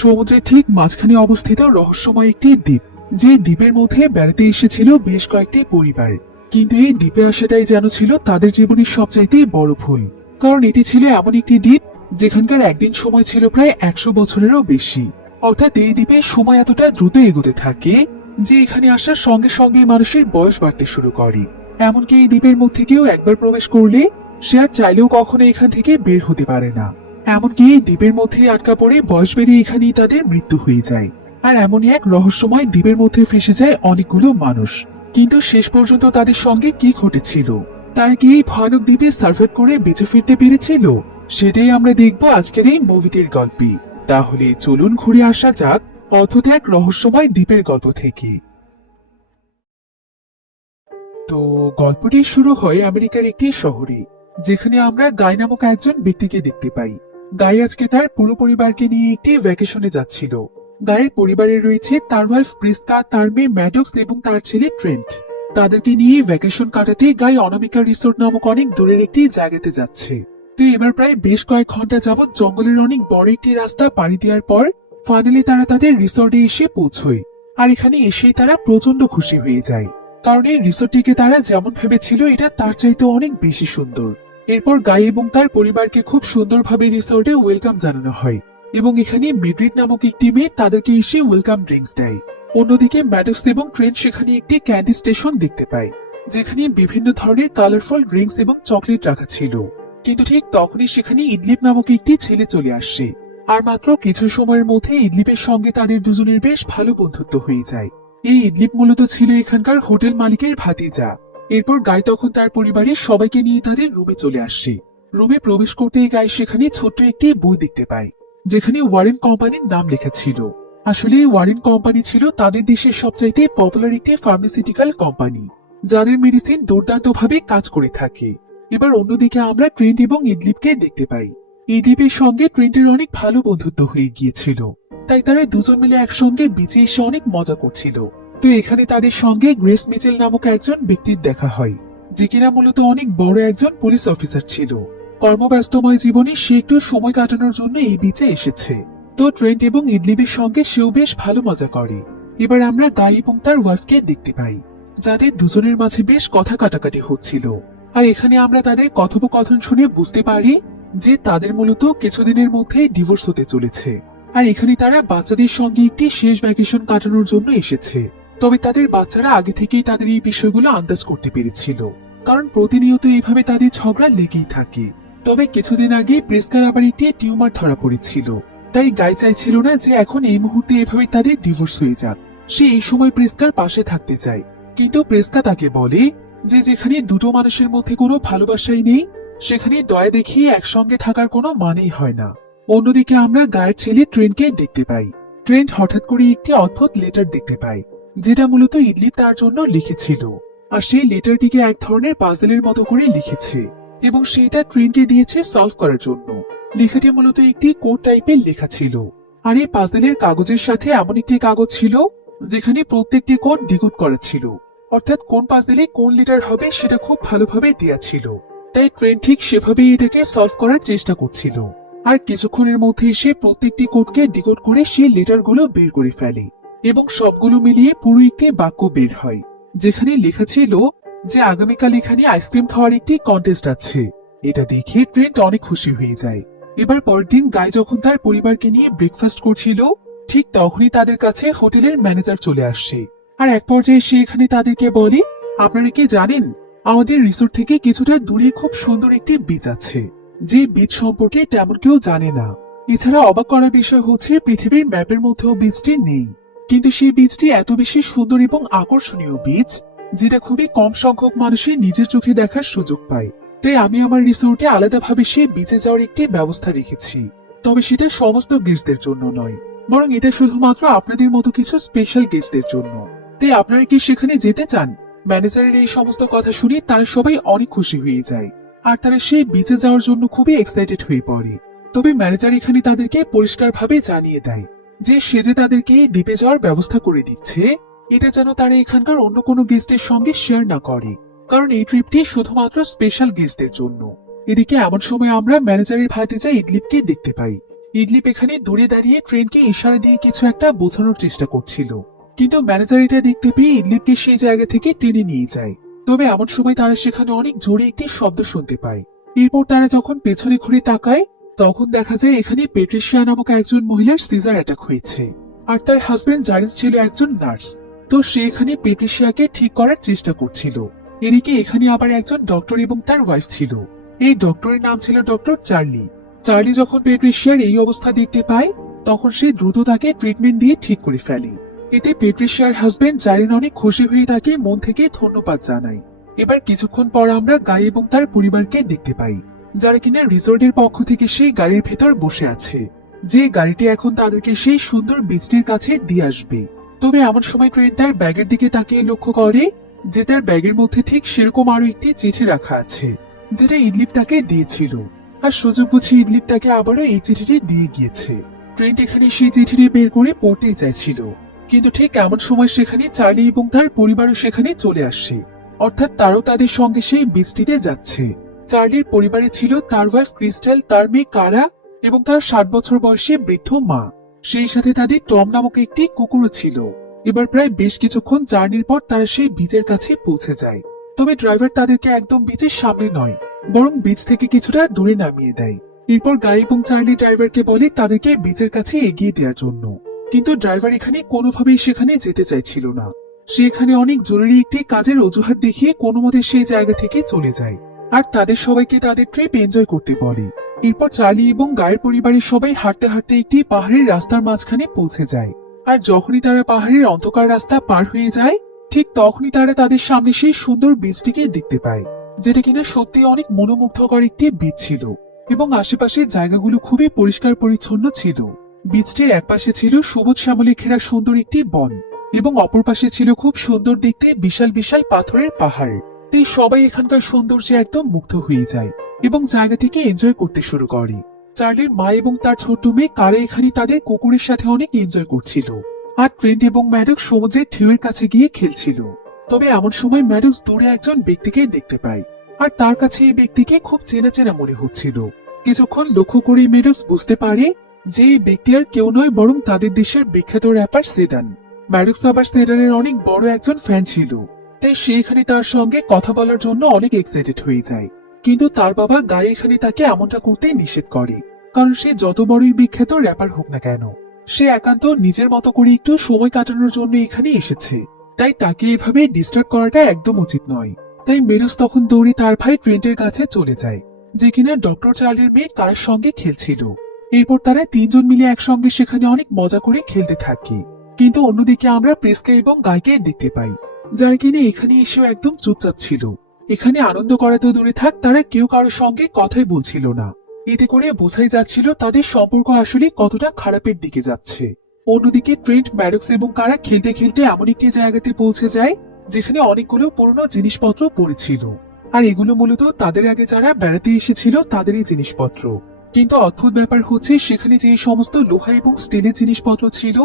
সমুদ্রের ঠিক মাঝখানে অবস্থিত রহস্যময় একটি দ্বীপ, যে দ্বীপের মধ্যে বেড়াতে এসেছিল বেশ কয়েকটি পরিবার। কিন্তু এই দ্বীপে আসাটাই যেন ছিল তাদের জীবনের সবচাইতে বড় ভুল। কারণ এটি ছিল এমন একটি দ্বীপ যেখানকার একদিন সময় ছিল প্রায় 100 বছরেরও বেশি। অর্থাৎ এই দ্বীপে সময় এতটা দ্রুত এগোতে থাকে যে এখানে আসার সঙ্গে সঙ্গে মানুষের বয়স বাড়তে শুরু করে। এমনকি এই দ্বীপের মধ্যে কেউ একবার প্রবেশ করলে সে আর চাইলেও কখনো এখান থেকে বের হতে পারে না। এমনকি এই দ্বীপের মধ্যে আটকা পড়ে বয়স বেড়ে এখানেই তাদের মৃত্যু হয়ে যায়। আর এমনই এক রহস্যময় দ্বীপের মধ্যে ফেসে যায় অনেকগুলো মানুষ। কিন্তু শেষ পর্যন্ত তাদের সঙ্গে কি ঘটেছিল, তারা কি এই ভয়ানক দ্বীপে সার্ভাইভ করে বেঁচে ফিরতে পেরেছিল, সেটাই আমরা দেখব আজকের এই মুভিটির গল্পে। তাহলে চলুন ঘুরে আসা যাক অদ্ভুত এক রহস্যময় দ্বীপের গল্প থেকে। তো গল্পটি শুরু হয় আমেরিকার একটি শহরে, যেখানে আমরা গাই নামক একজন ব্যক্তিকে দেখতে পাই। গাই আজকে তার পুরো পরিবারকে নিয়ে একটি ভ্যাকেশনে যাচ্ছিল। গায়ের পরিবারে রয়েছে তার ওয়াইফ প্রিস্কা, তার মেয়ে ম্যাডক্স এবং তার ছেলে ট্রেন্ট। তাদেরকে নিয়ে ভ্যাকেশন কাটাতে গাই অনামিকা রিসোর্ট নামক অনেক দূরের একটি জায়গাতে যাচ্ছে। তো এবার প্রায় বেশ কয়েক ঘন্টা যাবৎ জঙ্গলের অনেক বড় একটি রাস্তা পাড়ি দেওয়ার পর ফাইনালি তারা তাদের রিসোর্টে এসে পৌঁছয়। আর এখানে এসেই তারা প্রচন্ড খুশি হয়ে যায়, কারণ এই রিসোর্টটিকে তারা যেমন ভেবেছিল এটা তার চাইতে অনেক বেশি সুন্দর। এরপর গাই এবং তার পরিবারকে খুব সুন্দরভাবে রিসোর্টে ওয়েলকাম জানানো হয় এবং এখানে মেড্রিড নামক একটি মেয়ে তাদেরকে এসে ওয়েলকাম ড্রিঙ্কস দেয়। অন্যদিকে ম্যাডক্স এবং ট্রেন্ট সেখানে একটি ক্যান্ডি স্টেশন দেখতে পায়, যেখানে বিভিন্ন ধরনের কালারফুল ড্রিঙ্কস এবং চকলেট রাখা ছিল। কিন্তু ঠিক তখনই সেখানে ইডলিপ নামক একটি ছেলে চলে আসে। আর মাত্র কিছু সময়ের মধ্যে ইডলিপের সঙ্গে তাদের দুজনের বেশ ভালো বন্ধুত্ব হয়ে যায়। এই ইডলিপ মূলত ছিল এখানকার হোটেল মালিকের ভাতিজা। এরপর গাই তখন তার পরিবারের সবাইকে নিয়ে তাদের রুমে চলে আসে। রুমে প্রবেশ করতেই গাই সেখানে ছোট্ট একটি বই দেখতে পায়, যেখানে ওয়ারেন কোম্পানির নাম লেখা ছিল। আসলে ওয়ারেন কোম্পানি ছিল তাদের দেশের সবচাইতে পপুলার একটি ফার্মাসিউটিক্যাল কোম্পানি, যাদের মেডিসিন দুর্দান্তভাবে কাজ করে থাকে। এবার অন্যদিকে আমরা ট্রেন্ট এবং ইডলিপকে দেখতে পাই। ইডলিপের সঙ্গে ট্রেন্টের অনেক ভালো বন্ধুত্ব হয়ে গিয়েছিল, তাই তারা দুজন মিলে একসঙ্গে বিচে এসে অনেক মজা করছিল। তো এখানে তাদের সঙ্গে গ্রেস মিচেল নামক একজন ব্যক্তির দেখা হয়, যে কিনা মূলত অনেক বড় একজন পুলিশ অফিসার ছিল। কর্মব্যস্তময় জীবনে সে একটু সময় কাটানোর জন্য এই বিচে এসেছে। তো ট্রেন্ট এবং ইডলিপের সঙ্গে সেও বেশ ভালো মজা করে। এবার আমরা গাই এবং তার ওয়াইফকে দেখতে পাই, যাদের দুজনের মাঝে বেশ কথা কাটাকাটি হচ্ছিল। আর এখানে আমরা তাদের কথোপকথন শুনে বুঝতে পারি যে তাদের মূলত কিছুদিনের মধ্যে ডিভোর্স হতে চলেছে। আর এখানে তারা বাচ্চাদের সঙ্গে একটি শেষ ভ্যাকেশন কাটানোর জন্য এসেছে। তবে তাদের বাচ্চারা আগে থেকেই তাদের এই বিষয়গুলো আন্দাজ করতে পেরেছিল, কারণ প্রতিনিয়ত এইভাবে তাদের ঝগড়া লেগেই থাকে। তবে কিছুদিন আগে প্রেস্কার আবার একটি টিউমার ধরা পড়েছিল, তাই গাই চাইছিল না যে এখন এই মুহূর্তে এভাবে তাদের ডিভোর্স হয়ে যাক। সে এই সময় প্রেস্কার পাশে থাকতে চায়, কিন্তু প্রেস্কা তাকে বলে যে যেখানে দুটো মানুষের মধ্যে কোনো ভালোবাসাই নেই, সেখানে দয়া দেখিয়ে একসঙ্গে থাকার কোনো মানেই হয় না। অন্যদিকে আমরা গায়ের ছেলে ট্রেন্টকে দেখতে পাই। ট্রেন্ট হঠাৎ করে একটি অদ্ভুত লেটার দেখতে পায়, যেটা মূলত ইডলিপ তার জন্য লিখেছিল। আর সেই লেটারটিকে এক ধরনের পাজলের মতো করে লিখেছে এবং সেটা ট্রেন্টকে দিয়েছে সলভ করার জন্য। লেখাটি মূলত একটি কোড টাইপের লেখা ছিল। আর এই পাজলের কাগজের সাথে এমন একটি কাগজ ছিল যেখানে প্রত্যেকটি কোড ডিকোড করা ছিল, অর্থাৎ কোন পাজলে কোন লেটার হবে সেটা খুব ভালোভাবে দেয়া ছিল। তাই ট্রেন্ট ঠিক সেভাবেই এটাকে সলভ করার চেষ্টা করছিল। আর কিছুক্ষণের মধ্যে সে প্রত্যেকটি কোডকে ডিকোড করে সেই লেটারগুলো বের করে ফেলে এবং সবগুলো মিলিয়ে পুরো একটি বাক্য বের হয়, যেখানে লেখা ছিল যে আগামীকাল এখানে আইসক্রিম খাওয়ার একটি কন্টেস্ট আছে। এটা দেখে ট্রেন্ট অনেক খুশি হয়ে যায়। এবার পরের দিন গাই যখন তার পরিবারকে নিয়ে ব্রেকফাস্ট করছিল, ঠিক তখনই তাদের কাছে হোটেলের ম্যানেজার চলে আসছে। আর এক পর্যায়ে সে এখানে তাদেরকে বলে, আপনারা কি জানেন আমাদের রিসোর্ট থেকে কিছুটা দূরে খুব সুন্দর একটি বিচ আছে, যে বিচ সম্পর্কে তেমন কেউ জানে না। এছাড়া অবাক করার বিষয় হচ্ছে পৃথিবীর ম্যাপের মধ্যেও বিচটি নেই, কিন্তু সেই বিচটি এত বেশি সুন্দর এবং আকর্ষণীয় বিচ, যেটা খুবই কম সংখ্যক মানুষের নিজের চোখে দেখার সুযোগ পায়। তাই আমি আমার রিসোর্টে আলাদাভাবে সেই বিচে যাওয়ার একটি ব্যবস্থা রেখেছি। তবে সেটা সমস্ত গেস্টদের জন্য নয়, বরং এটা শুধুমাত্র আপনাদের মতো কিছু স্পেশাল গেস্টদের জন্য। তাই আপনারা কি সেখানে যেতে চান? ম্যানেজারের এই সমস্ত কথা শুনে তারা সবাই অনেক খুশি হয়ে যায়, আর তারা সেই বিচে যাওয়ার জন্য খুবই এক্সাইটেড হয়ে পড়ে। তবে ম্যানেজার এখানে তাদেরকে পরিষ্কারভাবে জানিয়ে দেয় যে সে যে তাদেরকে দ্বীপে যাওয়ার ব্যবস্থা করে দিচ্ছে, এটা যেন তারা এখানকার অন্য কোনো গেস্টের সঙ্গে শেয়ার না করে, কারণ এই ট্রিপটি শুধুমাত্র স্পেশাল গেস্টদের জন্য। এদিকে এমন সময় আমরা ম্যানেজারের ভাতিজা ইডলিপকে দেখতে পাই। ইডলিপ এখানে দূরে দাঁড়িয়ে ট্রেনকে ইশারা দিয়ে কিছু একটা বোঝানোর চেষ্টা করছিল, কিন্তু ম্যানেজার এটা দেখতে পেয়ে ইডলিপকে সেই জায়গা থেকে টেনে নিয়ে যায়। তবে এমন সময় তারা সেখানে অনেক জোরে একটি শব্দ শুনতে পায়। এরপর তারা যখন পেছনে ঘুরে তাকায়, তখন দেখা যায় এখানে পেট্রিশিয়া নামক একজন মহিলার সিজার অ্যাটাক হয়েছে, আর তার হাজবেন্ড জারেন্স ছিল একজন নার্স। তো সে এখানে পেট্রিশিয়াকে ঠিক করার চেষ্টা করছিল। এদিকে এখানে আবার একজন ডক্টর এবং তার ওয়াইফ ছিল। এই ডক্টরের নাম ছিল ডক্টর চার্লি। চার্লি যখন পেট্রিশিয়ার এই অবস্থা দেখতে পায়, তখন সে দ্রুত তাকে ট্রিটমেন্ট দিয়ে ঠিক করে ফেলে। এতে পেট্রিশিয়ার হাজবেন্ড জারেন অনেক খুশি হয়ে তাকে মন থেকে ধন্যবাদ জানায়। এবার কিছুক্ষণ পর আমরা গাই এবং তার পরিবারকে দেখতে পাই, যারা কিনা রিসোর্টের পক্ষ থেকে সেই গাড়ির ভেতর বসে আছে, যে গাড়িটি এখন তাদেরকে সেই সুন্দর বীজটির কাছে দিয়ে আসবে। তবে এমন সময় ট্রেন তার ব্যাগের দিকে তাকিয়ে লক্ষ্য করে যে তার ব্যাগের মধ্যে ঠিক সেরকম আরো একটি চিঠি রাখা আছে, যেটা ইডলিপ তাকে দিয়েছিল। আর সুযোগ বুঝে ইডলিপ তাকে আবারও এই চিঠিটি দিয়ে গিয়েছে। ট্রেন এখানে সেই চিঠিটি বের করে পড়তে চাইছিল, কিন্তু ঠিক এমন সময় সেখানে চার্লি এবং তার পরিবারও সেখানে চলে আসে, অর্থাৎ তারও তাদের সঙ্গে সেই বীজটিতে যাচ্ছে। চার্লির পরিবারে ছিল তার ওয়াইফ ক্রিস্টাল, তার মেয়ে কারা এবং তার 60 বছর বয়সী বৃদ্ধ মা। সেই সাথে তাদের টম নামক একটি কুকুরও ছিল। এবার প্রায় বেশ কিছুক্ষণ জার্নির পর তারা সেই বীজের কাছে পৌঁছে যায়। তবে ড্রাইভার তাদেরকে একদম বীজের সামনে নয়, বরং বীজ থেকে কিছুটা দূরে নামিয়ে দেয়। এরপর গাই এবং চার্লি ড্রাইভারকে বলে তাদেরকে বীজের কাছে এগিয়ে দেওয়ার জন্য, কিন্তু ড্রাইভার এখানে কোনোভাবেই সেখানে যেতে চাইছিল না। সে এখানে অনেক জরুরি একটি কাজের অজুহাত দেখিয়ে কোনো মতে সেই জায়গা থেকে চলে যায়, আর তাদের সবাইকে তাদের ট্রিপ এনজয় করতে বলে। এরপর চার্লি এবং গায়ের পরিবারের সবাই হাঁটতে হাঁটতে একটি পাহাড়ের রাস্তার মাঝখানে পৌঁছে যায়। আর যখনই তারা পাহাড়ের অন্ধকার রাস্তা পার হয়ে যায়, ঠিক তখনই তারা তাদের সামনে সেই সুন্দর বীজটিকে দেখতে পায়, যেটা কিনা সত্যি অনেক মনোমুগ্ধকর একটি বীজ ছিল, এবং আশেপাশের জায়গাগুলো খুবই পরিষ্কার পরিচ্ছন্ন ছিল। বীজটির এক পাশে ছিল সবুজ শ্যামলে ঘেরা সুন্দর একটি বন, এবং অপর পাশে ছিল খুব সুন্দর দেখতে বিশাল বিশাল পাথরের পাহাড়। তাই সবাই এখানকার সৌন্দর্যে একদম মুগ্ধ হয়ে যায় এবং জায়গাটিকে এনজয় করতে শুরু করে। চার্লির মা এবং তার ছোট্ট মেয়ে কারা এখানে তাদের কুকুরের সাথে অনেক এনজয় করছিল, আর ট্রেন্ট এবং ম্যাডক্স সমুদ্রের ঢেউয়ের কাছে গিয়ে খেলছিল। তবে এমন সময় ম্যাডক্স দূরে একজন ব্যক্তিকে দেখতে পায়, আর তার কাছে এই ব্যক্তিকে খুব চেনা চেনা মনে হচ্ছিল। কিছুক্ষণ লক্ষ্য করে ম্যাডক্স বুঝতে পারে যে এই ব্যক্তি আর কেউ নয়, বরং তাদের দেশের বিখ্যাত র্যাপার সেডান। ম্যাডক্স আবার সেডানের অনেক বড় একজন ফ্যান ছিল, তাই সে এখানে তার সঙ্গে কথা বলার জন্য অনেক এক্সাইটেড হয়ে যায়। কিন্তু তার বাবা গায়ে এখানে তাকে এমনটা করতে নিষেধ করে, কারণ সে যত বড়ই বিখ্যাত র্যাপার হোক না কেন, সে একান্ত নিজের মতো করে একটু সময় কাটানোর জন্য এখানে এসেছে, তাই তাকে এভাবে ডিস্টার্ব করাটা একদম উচিত নয়। তাই মেরুস তখন দৌড়ে তার ভাই ট্রেন্টের কাছে চলে যায়, যে কিনা ডক্টর চার্লির মেয়ে কারার সঙ্গে খেলছিল। এরপর তারা তিনজন মিলে একসঙ্গে সেখানে অনেক মজা করে খেলতে থাকে। কিন্তু অন্যদিকে আমরা প্রেসকে এবং গাইকে দেখতে পাই, যারা কিনা এখানে এসেও একদম চুপচাপ ছিল। এখানে আনন্দ করা তো দূরে থাক, তারা কেউ কারোর সঙ্গে কথাই বলছিল না। এতে করে বোঝাই যাচ্ছিল তাদের সম্পর্ক আসলে কতটা খারাপের দিকে যাচ্ছে। অন্যদিকে ট্রেন্ট, ম্যাডক্স এবং কারা খেলতে খেলতে এমন একটি জায়গাতে পৌঁছে যায় যেখানে অনেকগুলো পুরনো জিনিসপত্র পড়েছিল, আর এগুলো মূলত তাদের আগে যারা বেড়াতে এসেছিল তাদেরই জিনিসপত্র। কিন্তু অদ্ভুত ব্যাপার হচ্ছে সেখানে যে সমস্ত লোহা এবং স্টিলের জিনিসপত্র ছিল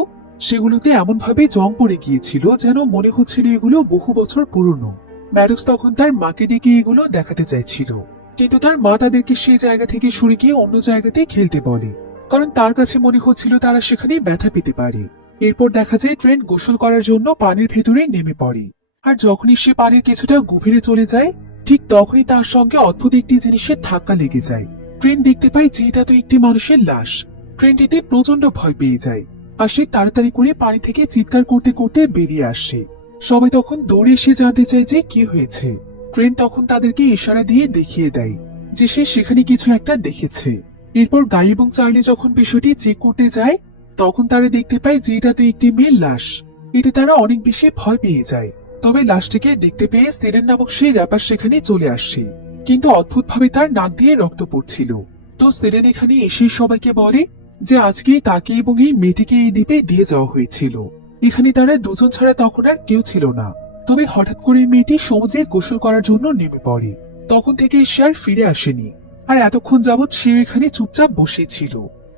সেগুলোতে এমন ভাবে জং পড়ে গিয়েছিল যেন মনে হচ্ছিল এগুলো বহু বছর পুরনো। ম্যাডক্স তখন তার মাকে ডেকে এগুলো দেখাতে চাইছিল, কিন্তু তার মা তাদেরকে সেই জায়গা থেকে সরে গিয়ে অন্য জায়গাতে খেলতে বলে, কারণ তার কাছে মনে হচ্ছিল তারা সেখানে ব্যথা পেতে পারে। এরপর দেখা যায় ট্রেন্ট গোসল করার জন্য পানির ভেতরে নেমে পড়ে, আর যখনই সে পানির কিছুটা গভীরে চলে যায়, ঠিক তখনই তার সঙ্গে অদ্ভুত একটি জিনিসের ধাক্কা লেগে যায়। ট্রেন্ট দেখতে পায় যে এটা তো একটি মানুষের লাশ। ট্রেন্ট এতে প্রচন্ড ভয় পেয়ে যায়, আর সে তাড়াতাড়ি করে পানি থেকে চিৎকার করতে করতে বেরিয়ে আসে। সবাই তখন দৌড়ে এসে জানতে চায় যে কি হয়েছে। ট্রেন্ট তখন তাদেরকে ইশারা দিয়ে দেখিয়ে দেয় যে সে সেখানে কিছু একটা দেখেছে। এরপর গাই এবং চার্লি যখন বিষয়টি চেক করতে যায়, তখন তারা দেখতে পায় যে এটা তো একটি মেয়ের লাশ। এতে তারা অনেক বেশি ভয় পেয়ে যায়। তবে লাশটিকে দেখতে পেয়ে সিরেন নামক সেই র্যাপার সেখানে চলে আসছে, কিন্তু অদ্ভুতভাবে তার নাক দিয়ে রক্ত পড়ছিল। তো সিরেন এখানে এসে সবাইকে বলে যে আজকে তাকে এবং এই মেয়েটিকে এই দ্বীপে দিয়ে যাওয়া হয়েছিল। এখানে তারা দুজন ছাড়া তখন আর কেউ ছিল না। তবে হঠাৎ করে মেয়েটি সমুদ্রে গোসল করার জন্য নেমে পড়ে। তখন থেকে সে আর ফিরে আসেনি, আর এতক্ষণ যাবৎ সে এখানে চুপচাপ বসে ছিল।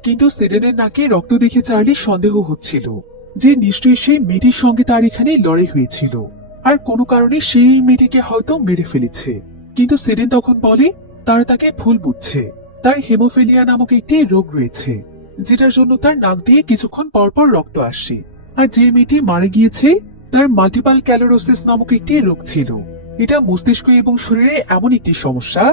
কিন্তু সিরেনের নাকে রক্ত দেখে চার্লি সন্দেহ হচ্ছিল যে নিশ্চয়ই সেই মেয়েটির সঙ্গে তার এখানে লড়াই হয়েছিল, আর কোনো কারণে সেই মেয়েটিকে হয়তো মেরে ফেলেছে। কিন্তু সিরেন তখন বলে তারা তাকে ভুল বুঝছে, তার হেমোফিলিয়া নামক একটি রোগ রয়েছে, যেটার জন্য তার নাক দিয়ে কিছুক্ষণ পর পর রক্ত আসে। আর যে মেয়েটি মারা গিয়েছে তার মাল্টিপল ক্যালোরোসিস নামক একটি রোগ ছিল। এটা মস্তিষ্ক এবং শরীরে এমন একটি সমস্যা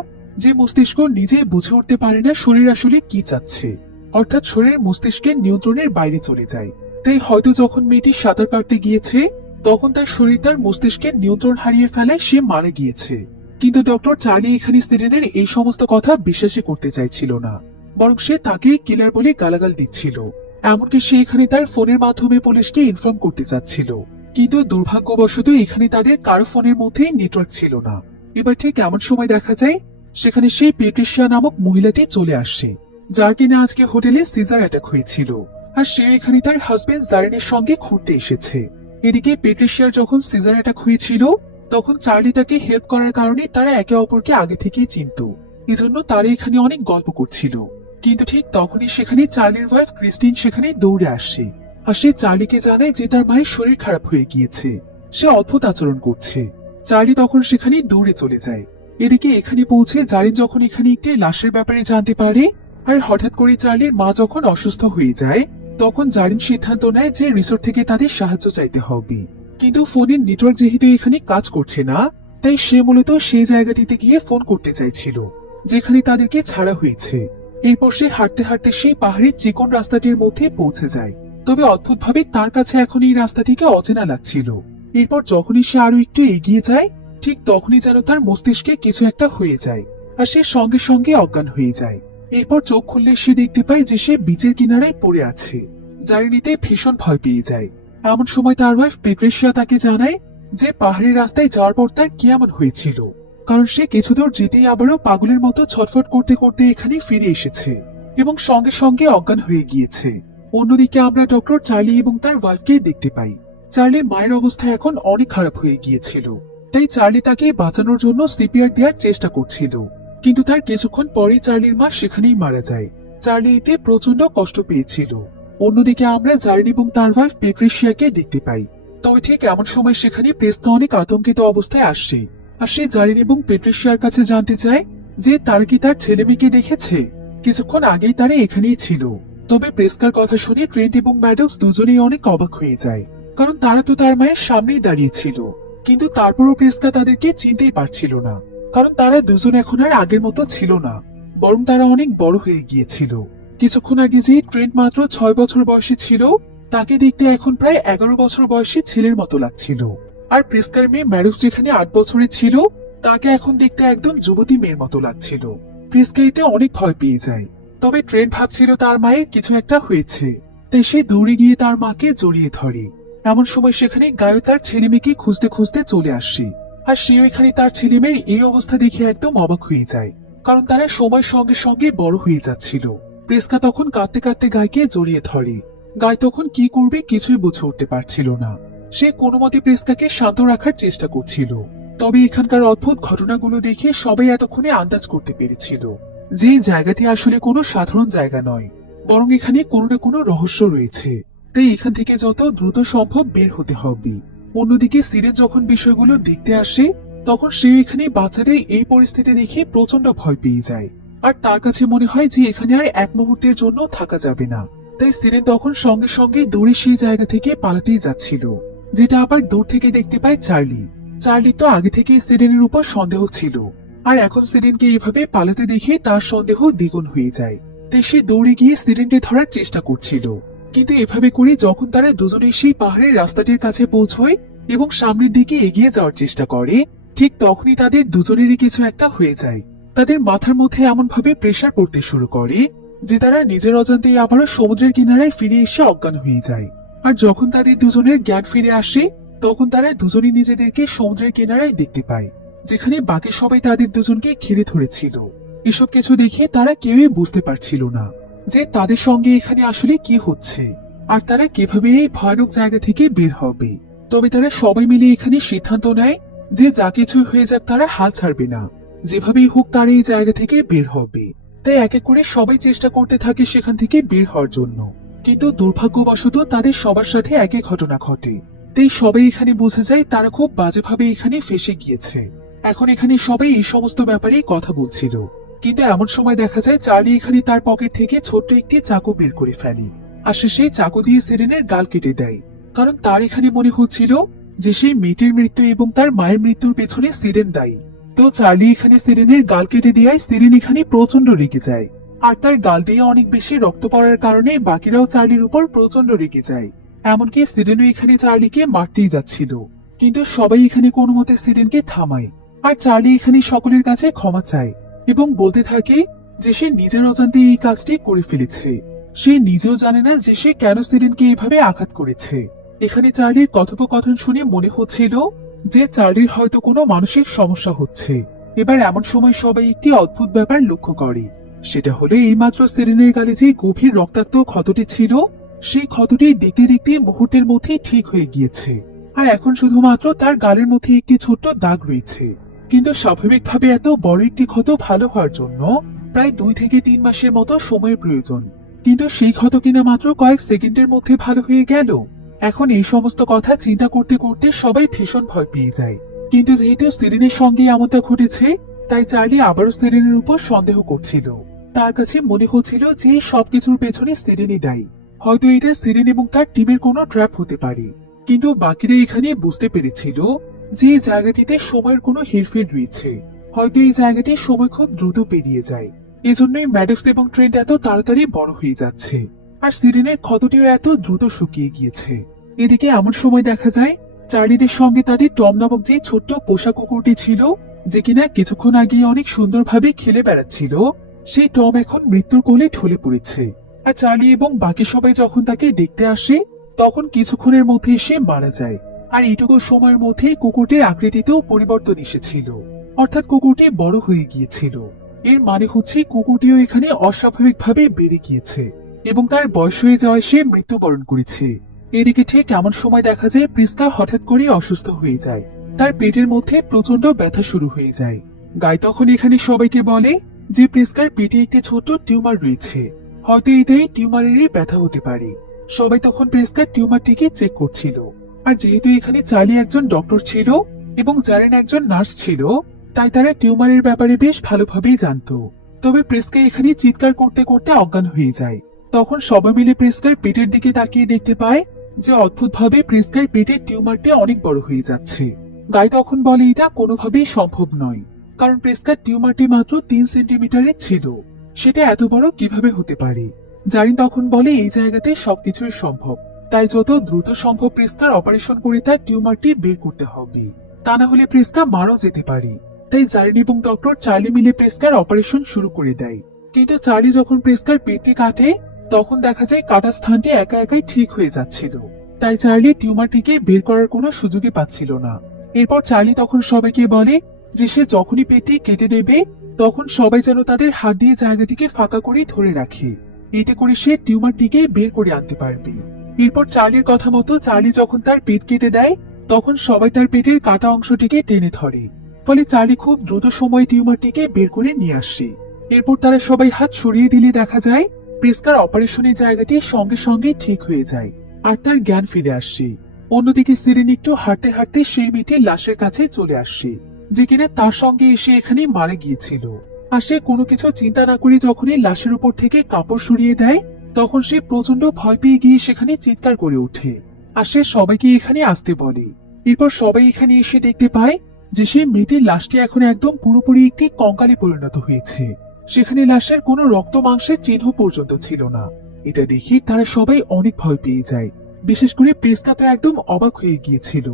যে মস্তিষ্ক নিজে বুঝে উঠতে পারে না শরীর আসলে কি চাচ্ছে, অর্থাৎ শরীর মস্তিষ্কের নিয়ন্ত্রণের বাইরে চলে যায়। তাই হয়তো যখন মেয়েটি সাঁতার কাটতে গিয়েছে তখন তার শরীর তার মস্তিষ্কের নিয়ন্ত্রণ হারিয়ে ফেলায় সে মারা গিয়েছে। কিন্তু ডক্টর চার্লি এখানে স্টিডেনের এই সমস্ত কথা বিশ্বাসই করতে চাইছিল না, বরং সে তাকে কিলার বলে গালাগাল দিচ্ছিল। এমনকি সে এখানে তার ফোনের মাধ্যমে পুলিশকে ইনফর্ম করতে চাচ্ছিল, কিন্তু দুর্ভাগ্যবশত এখানে তাদের কারো ফোনের মধ্যে নেটওয়ার্ক ছিল না। এবার ঠিক এমন সময় দেখা যায় সেখানে সেই পেট্রিশিয়া নামক মহিলাটি চলে আসে, যার কিনা আজকে হোটেলে সিজার অ্যাটাক হয়েছিল। আর সে এখানে তার হাজবেন্ড জারিনের সঙ্গে ঘুরতে এসেছে। এদিকে পেট্রিশিয়ার যখন সিজার অ্যাটাক হয়েছিল তখন চার্লি তাকে হেল্প করার কারণে তারা একে অপরকে আগে থেকেই চিনত, এজন্য তারা এখানে অনেক গল্প করছিল। কিন্তু ঠিক তখনই সেখানে চার্লির ওয়াইফ ক্রিস্টিন সেখানে দৌড়ে আসে। আর সে চার্লিকে জানায় যে তার মায়ের শরীর খারাপ হয়ে গিয়েছে, সে অদ্ভুত আচরণ করছে। চার্লি তখন সেখানে দৌড়ে চলে যায়। এদিকে এখানে পৌঁছে জারিন যখন এখানে একটি লাশের ব্যাপারে জানতে পারে আর হঠাৎ করে চার্লির মা যখন অসুস্থ হয়ে যায় তখন জারিন সিদ্ধান্ত নেয় যে রিসোর্ট থেকে তাদের সাহায্য চাইতে হবে। কিন্তু ফোনের নেটওয়ার্ক যেহেতু এখানে কাজ করছে না তাই সে মূলত সেই জায়গাটিতে গিয়ে ফোন করতে চাইছিল যেখানে তাদেরকে ছাড়া হয়েছে। এরপর সে হাঁটতে হাঁটতে সেই পাহাড়ের চিকন রাস্তাটির মধ্যে পৌঁছে যায়। তবে অদ্ভুতভাবে তার কাছে এখন এই রাস্তাটিকে অচেনা লাগছিল। এরপর যখনই সে আরো একটু এগিয়ে যায় ঠিক তখনই যেন তার মস্তিষ্কে কিছু একটা হয়ে যায় আর সে সঙ্গে সঙ্গে অজ্ঞান হয়ে যায়। এরপর চোখ খুললে সে দেখতে পায় যে সে বিচের কিনারায় পড়ে আছে। জারিনিতে ভীষণ ভয় পেয়ে যায়। এমন সময় তার ওয়াইফ পেট্রিশিয়া তাকে জানায় যে পাহাড়ের রাস্তায় যাওয়ার পর তার কি এমন হয়েছিল, কারণ সে কিছু দূর যেতেই আবারও পাগলের মতো ছটফট করতে করতে এখানে ফিরে এসেছে এবং সঙ্গে সঙ্গে অজ্ঞান হয়ে গিয়েছে। অন্যদিকে আমরা ডক্টর চার্লি এবং তার ওয়াইফকে দেখতে পাই। চার্লির মায়ের অবস্থা এখন অনেক খারাপ হয়ে গিয়েছিল, তাই চার্লি তাকে বাঁচানোর জন্য সিপিআর দেওয়ার চেষ্টা করছিল। কিন্তু তার কিছুক্ষণ পরে চার্লির মা সেখানেই মারা যায়। চার্লি এতে প্রচন্ড কষ্ট পেয়েছিল। অন্যদিকে আমরা জারিন এবং তার ওয়াইফ পেট্রিশিয়াকে দেখতে পাই। তবে ঠিক এমন সময় সেখানে প্রেস্কা অনেক আতঙ্কিত অবস্থায় আসে আর সে জারিন এবং পেট্রিশিয়ার কাছে জানতে চায় যে তারা কি তার ছেলে মেয়েকে দেখেছে। কিছুক্ষণ আগেই তারা এখানেই ছিল। তবে প্রেস্কার কথা শুনে ট্রেন্ট এবং ম্যাডক্স দুজনেই অনেক অবাক হয়ে যায়, কারণ তারা তো তার মায়ের সামনেই দাঁড়িয়ে ছিল। কিন্তু তারপরও প্রেস্কা তাদেরকে চিনতেই পারছিল না, কারণ তারা দুজন এখন আর আগের মতো ছিল না, বরং তারা অনেক বড় হয়ে গিয়েছিল। কিছুক্ষণ আগে যে ট্রেন্ট মাত্র 6 বছর বয়সী ছিল তাকে দেখতে এখন প্রায় 11 বছর বয়সী ছেলের মতো লাগছিল। আর প্রেস্কার মেয়ে ম্যাডক্স যেখানে 8 বছরের ছিল তাকে এখন দেখতে একদম যুবতী মেয়ের মতো লাগছিল। প্রেস্কা এতে অনেক ভয় পেয়ে যায়। তবে ট্রেন্ট ভাবছিল তার মায়ের কিছু একটা হয়েছে, তাই সে দৌড়ে গিয়ে তার মাকে জড়িয়ে ধরে। এমন সময় সেখানে গায়ক তার ছেলে মেয়েকে খুঁজতে খুঁজতে চলে আসে। আর সেও এখানে তার ছেলে মেয়ের এই অবস্থা দেখে একদম অবাক হয়ে যায়, কারণ তারা সময়ের সঙ্গে সঙ্গে বড় হয়ে যাচ্ছিল। প্রেস্কা তখন কাঁদতে কাঁদতে গায়কে জড়িয়ে ধরে। গায় তখন কি করবে কিছুই বুঝে উঠতে পারছিল না। সে কোনো মতে প্রেস্কাকে শান্ত রাখার চেষ্টা করছিল। তবে এখানকার অদ্ভুত ঘটনাগুলো দেখে সবাই এতক্ষণে আন্দাজ করতে পেরেছিল যে জায়গাটি আসলে কোনো সাধারণ জায়গা নয়, বরং এখানে কোনো না কোনো রহস্য রয়েছে। তাই এখান থেকে যত দ্রুত সম্ভব বের হতে হবে। অন্যদিকে সিরেন যখন বিষয়গুলো দেখতে আসে তখন সে এখানে বাচ্চাদের এই পরিস্থিতি দেখে প্রচন্ড ভয় পেয়ে যায়। আর তার কাছে মনে হয় যে এখানে আর এক মুহূর্তের জন্য থাকা যাবে না। তাই সিরেন তখন সঙ্গে সঙ্গে দৌড়ে সেই জায়গা থেকে পালাতেই যাচ্ছিল, যেটা আবার দূর থেকে দেখতে পায় চার্লি। চার্লি তো আগে থেকে সিরেনের উপর সন্দেহ ছিল, আর এখন সিরেনকে এভাবে পালাতে দেখে তার সন্দেহ দ্বিগুণ হয়ে যায়। তাই সে দৌড়ে গিয়ে সিরেনকে ধরার চেষ্টা করছিল। কিন্তু এভাবে করে যখন তারা দুজনেই সেই পাহাড়ের রাস্তাটির কাছে পৌঁছয় এবং সামনের দিকে এগিয়ে যাওয়ার চেষ্টা করে ঠিক তখনই তাদের দুজনেরই কিছু একটা হয়ে যায়। তাদের মাথার মধ্যে এমন ভাবে প্রেসার পড়তে শুরু করে যে তারা নিজের অজান্তেই আবারও সমুদ্রের কিনারায় ফিরে এসে অজ্ঞান হয়ে যায়। আর যখন তাদের দুজনের জ্ঞান ফিরে আসে তখন তারা দুজনই নিজেদেরকে সমুদ্রের কিনারায় দেখতে পায়, যেখানে বাকি সবাই তাদের দুজনকে ঘিরে ধরেছিল। এসব কিছু দেখে তারা কেউই বুঝতে পারছিল না যে তাদের সঙ্গে এখানে আসলে কি হচ্ছে আর তারা কিভাবে এই ভয়ানক জায়গা থেকে বের হবে। তবে তারা সবাই মিলে এখানে সিদ্ধান্ত নেয় যে যা কিছু হয়ে যাক তারা হাল ছাড়বে না, যেভাবেই হোক তারা এই জায়গা থেকে বের হবে। তাই এক এক করে সবাই চেষ্টা করতে থাকে সেখান থেকে বের হওয়ার জন্য। কিন্তু দুর্ভাগ্যবশত তাদের সবার সাথে একই ঘটনা ঘটে। তাই সবাই এখানে বুঝে যায় তারা খুব বাজেভাবে এখানে ফেসে গিয়েছে। এখন এখানে সবাই এই সমস্ত ব্যাপারে কথা বলছিল। কিন্তু এমন সময় দেখা যায় চার্লি এখানে তার পকেট থেকে ছোট্ট একটি চাকু বের করে ফেলে। আর সে সেই চাকু দিয়ে সিরিনের গাল কেটে দেয়, কারণ তার এখানে মনে হচ্ছিল যে সেই মেয়েটির মৃত্যু এবং তার মায়ের মৃত্যুর পেছনে সিরেন দায়ী। তো চার্লি এখানে সিরিনের গাল কেটে দেওয়ায় সিরিন এখানে প্রচন্ড রেগে যায়। আর তার গাল দিয়ে অনেক বেশি রক্ত পড়ার কারণে বাকিরাও চার্লির উপর প্রচন্ড রেগে যায়। এমনকি সিরিনও এখানে চার্লিকে মারতেই যাচ্ছিল, কিন্তু সবাই এখানে কোনো মতে সিরিনকে থামায়। আর চার্লি এখানে সকলের কাছে ক্ষমা চায় এবং বলতে থাকে যে সে নিজের অজান্তে এই কাজটি করে ফেলেছে। সে নিজেও জানে না যে সে কেন সিরিনকে এভাবে আঘাত করেছে। এখানে চার্লির কথোপকথন শুনে মনে হচ্ছিল যে চার্লির হয়তো কোনো মানসিক সমস্যা হচ্ছে। এবার এমন সময় সবাই একটি অদ্ভুত ব্যাপার লক্ষ্য করে, সেটা হলো এইমাত্র সিরিনের গালে যে গভীর রক্তাক্ত ক্ষতটি ছিল, সেই ক্ষতটি দেখতে দেখতে মুহূর্তের মধ্যেই ঠিক হয়ে গিয়েছে। আর এখন শুধুমাত্র তার গালের মধ্যে একটি ছোট্ট দাগ রয়েছে। কিন্তু স্বাভাবিকভাবে এত বড় একটি ক্ষত ভালো হওয়ার জন্য প্রায় 2 থেকে 3 মাসের মতো সময়ের প্রয়োজন, কিন্তু সেই ক্ষত কিনা মাত্র কয়েক সেকেন্ডের মধ্যে ভালো হয়ে গেল। এখন এই সমস্ত কথা চিন্তা করতে করতে সবাই ভীষণ ভয় পেয়ে যায়। কিন্তু যেহেতু সিরিনের সঙ্গে এমনটা ঘটেছে, তাই চার্লি আবারও সিরিনের উপর সন্দেহ করছিল। তার কাছে মনে হচ্ছিল যে সবকিছুর পেছনে সিরিনই দায়ী। হয়তো এটা সিরিন এবং তার টিমের কোনো ট্র্যাপ হতে পারে। কিন্তু বাকিরা এখানে বুঝতে পেরেছিল যে এই জায়গাটিতে সময়ের কোনো হেরফের রয়েছে। হয়তো এই জায়গাটি সময় খুব দ্রুত পেরিয়ে যায়, এজন্যই ম্যাডক্স এবং ট্রেন্ট এত তাড়াতাড়ি বড় হয়ে যাচ্ছে। আর সিরিনের ক্ষতটিও এত দ্রুত শুকিয়ে গিয়েছে। এদিকে এমন সময় দেখা যায় চার্লিদের সঙ্গে তাদের টম নামক যে ছোট্ট পোষা কুকুরটি ছিল, যে কিনা কিছুক্ষণ আগে অনেক সুন্দরভাবে খেলে বেড়াচ্ছিল, সেই টম এখন মৃত্যুর কোলে ঢলে পড়েছে। আর চার্লি এবং বাকি সবাই যখন তাকে দেখতে আসে, তখন কিছুক্ষণের মধ্যে সে মারা যায়। আর এইটুকু সময়ের মধ্যে কুকুরটির আকৃতিতেও পরিবর্তন এসেছিল, অর্থাৎ কুকুরটি বড় হয়ে গিয়েছিল। এর মানে হচ্ছে কুকুরটিও এখানে অস্বাভাবিকভাবে বেড়ে গিয়েছে এবং তার বয়স হয়ে যাওয়ায় সে মৃত্যুবরণ করেছে। এদিকে ঠিক এমন সময় দেখা যায় প্রিস্কা হঠাৎ করে অসুস্থ হয়ে যায়। তার পেটের মধ্যে প্রচন্ড ব্যথা শুরু হয়ে যায়। গাই তখন এখানে সবাইকে বলে যে প্রিস্কার পেটে একটি ছোট টিউমার রয়েছে, হয়তো এটাই টিউমারেরই ব্যথা হতে পারে। সবাই তখন প্রিস্কার টিউমারটিকে চেক করছিল। আর যেহেতু এখানে চার্লি একজন ডক্টর ছিল এবং জারেন একজন নার্স ছিল, তাই তারা টিউমারের ব্যাপারে বেশ ভালোভাবেই জানতো। তবে প্রিস্কা এখানে চিৎকার করতে করতে অজ্ঞান হয়ে যায়। তখন সবাই মিলে প্রিস্কার পেটের দিকে তাকিয়ে দেখতে পায় যে অদ্ভুতভাবে প্রিস্কার পেটের টিউমারটি অনেক বড় হয়ে যাচ্ছে। গাই তখন বলে এটা কোনোভাবেই সম্ভব নয়, কারণ প্রিস্কার টিউমারটি মাত্র 3 সেন্টিমিটারের ছিল, সেটা এত বড় কিভাবে হতে পারে। জারিন তখন বলে এই জায়গাতে সবকিছুই সম্ভব, তাই যত দ্রুত সম্ভব প্রিস্কার অপারেশন করে তার টিউমারটি বের করতে হবে, তা না হলে প্রিস্কা মারাও যেতে পারে। তাই জারিন এবং ডক্টর চার্লি মিলে প্রিস্কার অপারেশন শুরু করে দেয়। কিন্তু চার্লি যখন প্রিস্কার পেটটি কাটে, তখন দেখা যায় কাটা স্থানটি একা একাই ঠিক হয়ে যাচ্ছিল। তাই চার্লি টিউমারটিকে বের করার কোনো সুযোগই পাচ্ছিল না। এরপর চার্লি তখন সবাইকে বলে যে সে যখনই পেটটি কেটে দেবে, তখন সবাই যেন তাদের হাত দিয়ে জায়গাটিকে ফাঁকা করে ধরে রাখে। এতে করে সে টিউমারটিকে বের করে আনতে পারবে। এরপর চার্লির কথা মতো চার্লি যখন তার পেট কেটে দেয়, তখন সবাই তার পেটের কাটা অংশটিকে টেনে ধরে। ফলে চার্লি খুব দ্রুত সময়ে টিউমারটিকে বের করে নিয়ে আসে। এরপর তারা সবাই হাত সরিয়ে দিলে দেখা যায় প্রিস্কার অপারেশনের জায়গাটি সঙ্গে সঙ্গে ঠিক হয়ে যায় আর তার জ্ঞান ফিরে আসছে। অন্যদিকে সিরিন একটু হাঁটতে হাঁটতে সেই মেয়েটির লাশের কাছে চলে আসছে, যে কিনা তার সঙ্গে এসে এখানে মারা গিয়েছিল। আর সে কোনো কিছু চিন্তা না করে যখনই লাশের উপর থেকে কাপড় সরিয়ে দেয়, তখন সে প্রচন্ড ভয় পেয়ে গিয়ে সেখানে চিৎকার করে ওঠে। আর সে সবাইকে এখানে আসতে বলে। এরপর সবাই এখানে এসে দেখতে পায় যে সেই মেয়েটির লাশটি এখন একদম পুরোপুরি একটি কঙ্কালে পরিণত হয়েছে। সেখানে লাশের কোনো রক্ত মাংসের চিহ্ন পর্যন্ত ছিল না। এটা দেখে তারা সবাই অনেক ভয় পেয়ে যায়। বিশেষ করে প্রেস্কা তো একদম অবাক হয়ে গিয়েছিল,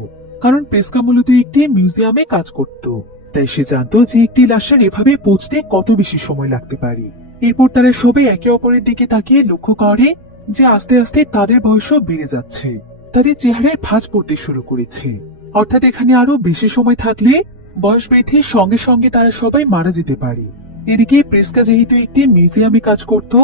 কারণ প্রেস্কা মূলত একটি মিউজিয়ামে কাজ করত। তাই সে জানতো যে একটি লাশের এভাবে পৌঁছতে কত বেশি সময় লাগতে পারে। এরপর তারা সবাই একে অপরের দিকে তাকিয়ে লক্ষ্য করে যে আস্তে আস্তে তাদের বয়সও বেড়ে যাচ্ছে। তাদের চেহারায় ভাঁজ পড়তে শুরু করেছে, অর্থাৎ এখানে আরো বেশি সময় থাকলে বয়স বৃদ্ধির সঙ্গে সঙ্গে তারা সবাই মারা যেতে পারে। এদিকে প্রেস্কা যেহেতু একটি মিউজিয়ামে কাজ করত,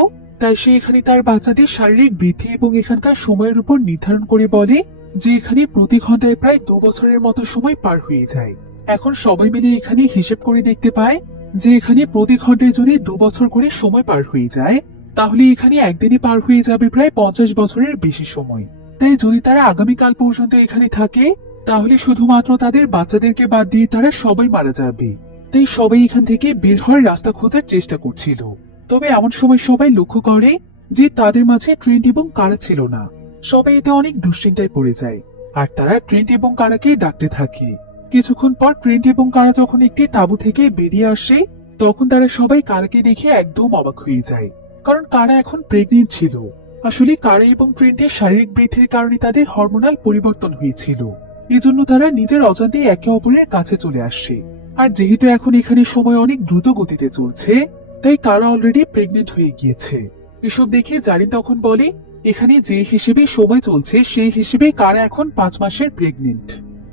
তাই সে এখানে তার বাচ্চাদের শারীরিক বৃদ্ধি এবং এখানকার সময়ের উপর নির্ধারণ করে বলে যে এখানে প্রতি ঘন্টায় প্রায় 2 বছরের মতো সময় পার হয়ে যায়। এখন সবাই মিলে এখানে হিসেব করে দেখতে পায় যে এখানে প্রতি ঘন্টায় যদি 2 বছর করে সময় পার হয়ে যায়, তাহলে এখানে একদিনে পার হয়ে যাবে প্রায় 50 বছরের বেশি সময়। তাই যদি তারা আগামীকাল পর্যন্ত এখানে থাকে, তাহলে শুধুমাত্র তাদের বাচ্চাদেরকে বাদ দিয়ে তারা সবাই মারা যাবে। তাই সবাই এখান থেকে বের হওয়ার রাস্তা খোঁজার চেষ্টা করছিল। তবে এমন সময় সবাই লক্ষ্য করে যে তাদের মাঝে ট্রেন্ট এবং কারা ছিল না। সবাই এতে অনেক দুশ্চিন্তায় পড়ে যায়, আর তারা ট্রেন্ট এবং কারাকে ডাকতে থাকে। কিছুক্ষণ পর ট্রেন্ট এবং কারা যখন একটি তাঁবু থেকে বেরিয়ে আসে, তখন তারা সবাই কারাকে দেখে একদম অবাক হয়ে যায়, কারণ কারা এখন প্রেগনেন্ট ছিল। আসলে কারা এবং ট্রেন্টের শারীরিক বৃদ্ধির কারণে তাদের হরমোনাল পরিবর্তন হয়েছিল। এজন্য তারা নিজের অজান্তে একে অপরের কাছে চলে আসে। আর যেহেতু এখন এখানে সময় অনেক দ্রুত গতিতে চলছে, তাই কারা অলরেডি প্রেগনেন্ট হয়ে গিয়েছে। এসব দেখে জারিন তখন বলে, এখানে যে হিসেবে সময় চলছে সেই হিসেবে কারা এখন 5 মাসের প্রেগনেন্ট,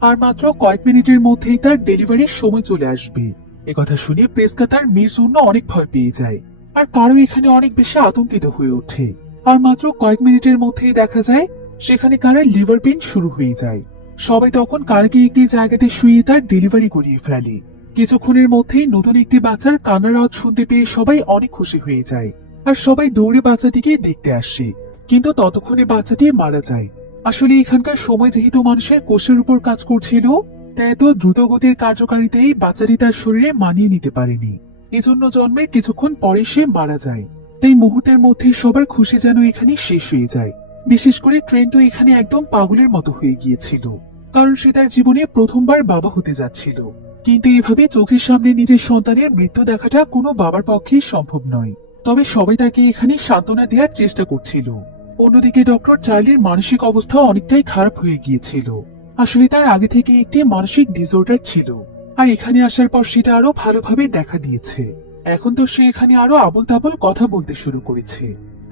আর মাত্র কয়েক মিনিটের মধ্যেই তার ডেলিভারির সময় চলে আসবে। একথা শুনে প্রেসকা তার মেয়ের জন্য অনেক ভয় পেয়ে যায়, আর কারো এখানে অনেক বেশি আতঙ্কিত হয়ে ওঠে। আর মাত্র কয়েক মিনিটের মধ্যেই দেখা যায় সেখানে কারার লিভার পেইন শুরু হয়ে যায়। সবাই তখন কারাকে একটি জায়গাতে শুয়ে তার ডেলিভারি করিয়ে ফেলে। কিছুক্ষণের মধ্যেই নতুন একটি বাচ্চার কান্নার আওয়াজ শুনতে পেয়ে সবাই অনেক খুশি হয়ে যায়, আর সবাই দৌড়ে বাচ্চাটিকে দেখতে আসে। কিন্তু ততক্ষণে বাচ্চাটি মারা যায়। আসলে এখানকার সময় যেহেতু মানুষের কোষের উপর কাজ করছিল, তাই এত দ্রুত গতির কার্যকারিতায় বাচ্চাটি তার শরীরে মানিয়ে নিতে পারেনি। এজন্য জন্মের কিছুক্ষণ পরে সে মারা যায়। তাই মুহূর্তের মধ্যে সবার খুশি যেন এখানে শেষ হয়ে যায়। বিশেষ করে ট্রেন্ট তো এখানে একদম পাগলের মতো হয়ে গিয়েছিল, কারণ সে তার জীবনে প্রথমবার বাবা হতে যাচ্ছিল। কিন্তু এভাবে চোখের সামনে নিজের সন্তানের মৃত্যু দেখাটা কোনো বাবার পক্ষেই সম্ভব নয়। তবে সবাই তাকে এখানে সান্ত্বনা দেওয়ার চেষ্টা করছিল। অন্যদিকে ডক্টর চার্লির মানসিক অবস্থা অনেকটাই খারাপ হয়ে গিয়েছিল। আসলে তার আগে থেকে একটি মানসিক ডিসঅর্ডার ছিল, আর এখানে আসার পর সেটা আরো ভালোভাবে দেখা দিয়েছে। এখন তো সে এখানে আরো আবল তাবল কথা বলতে শুরু করেছে।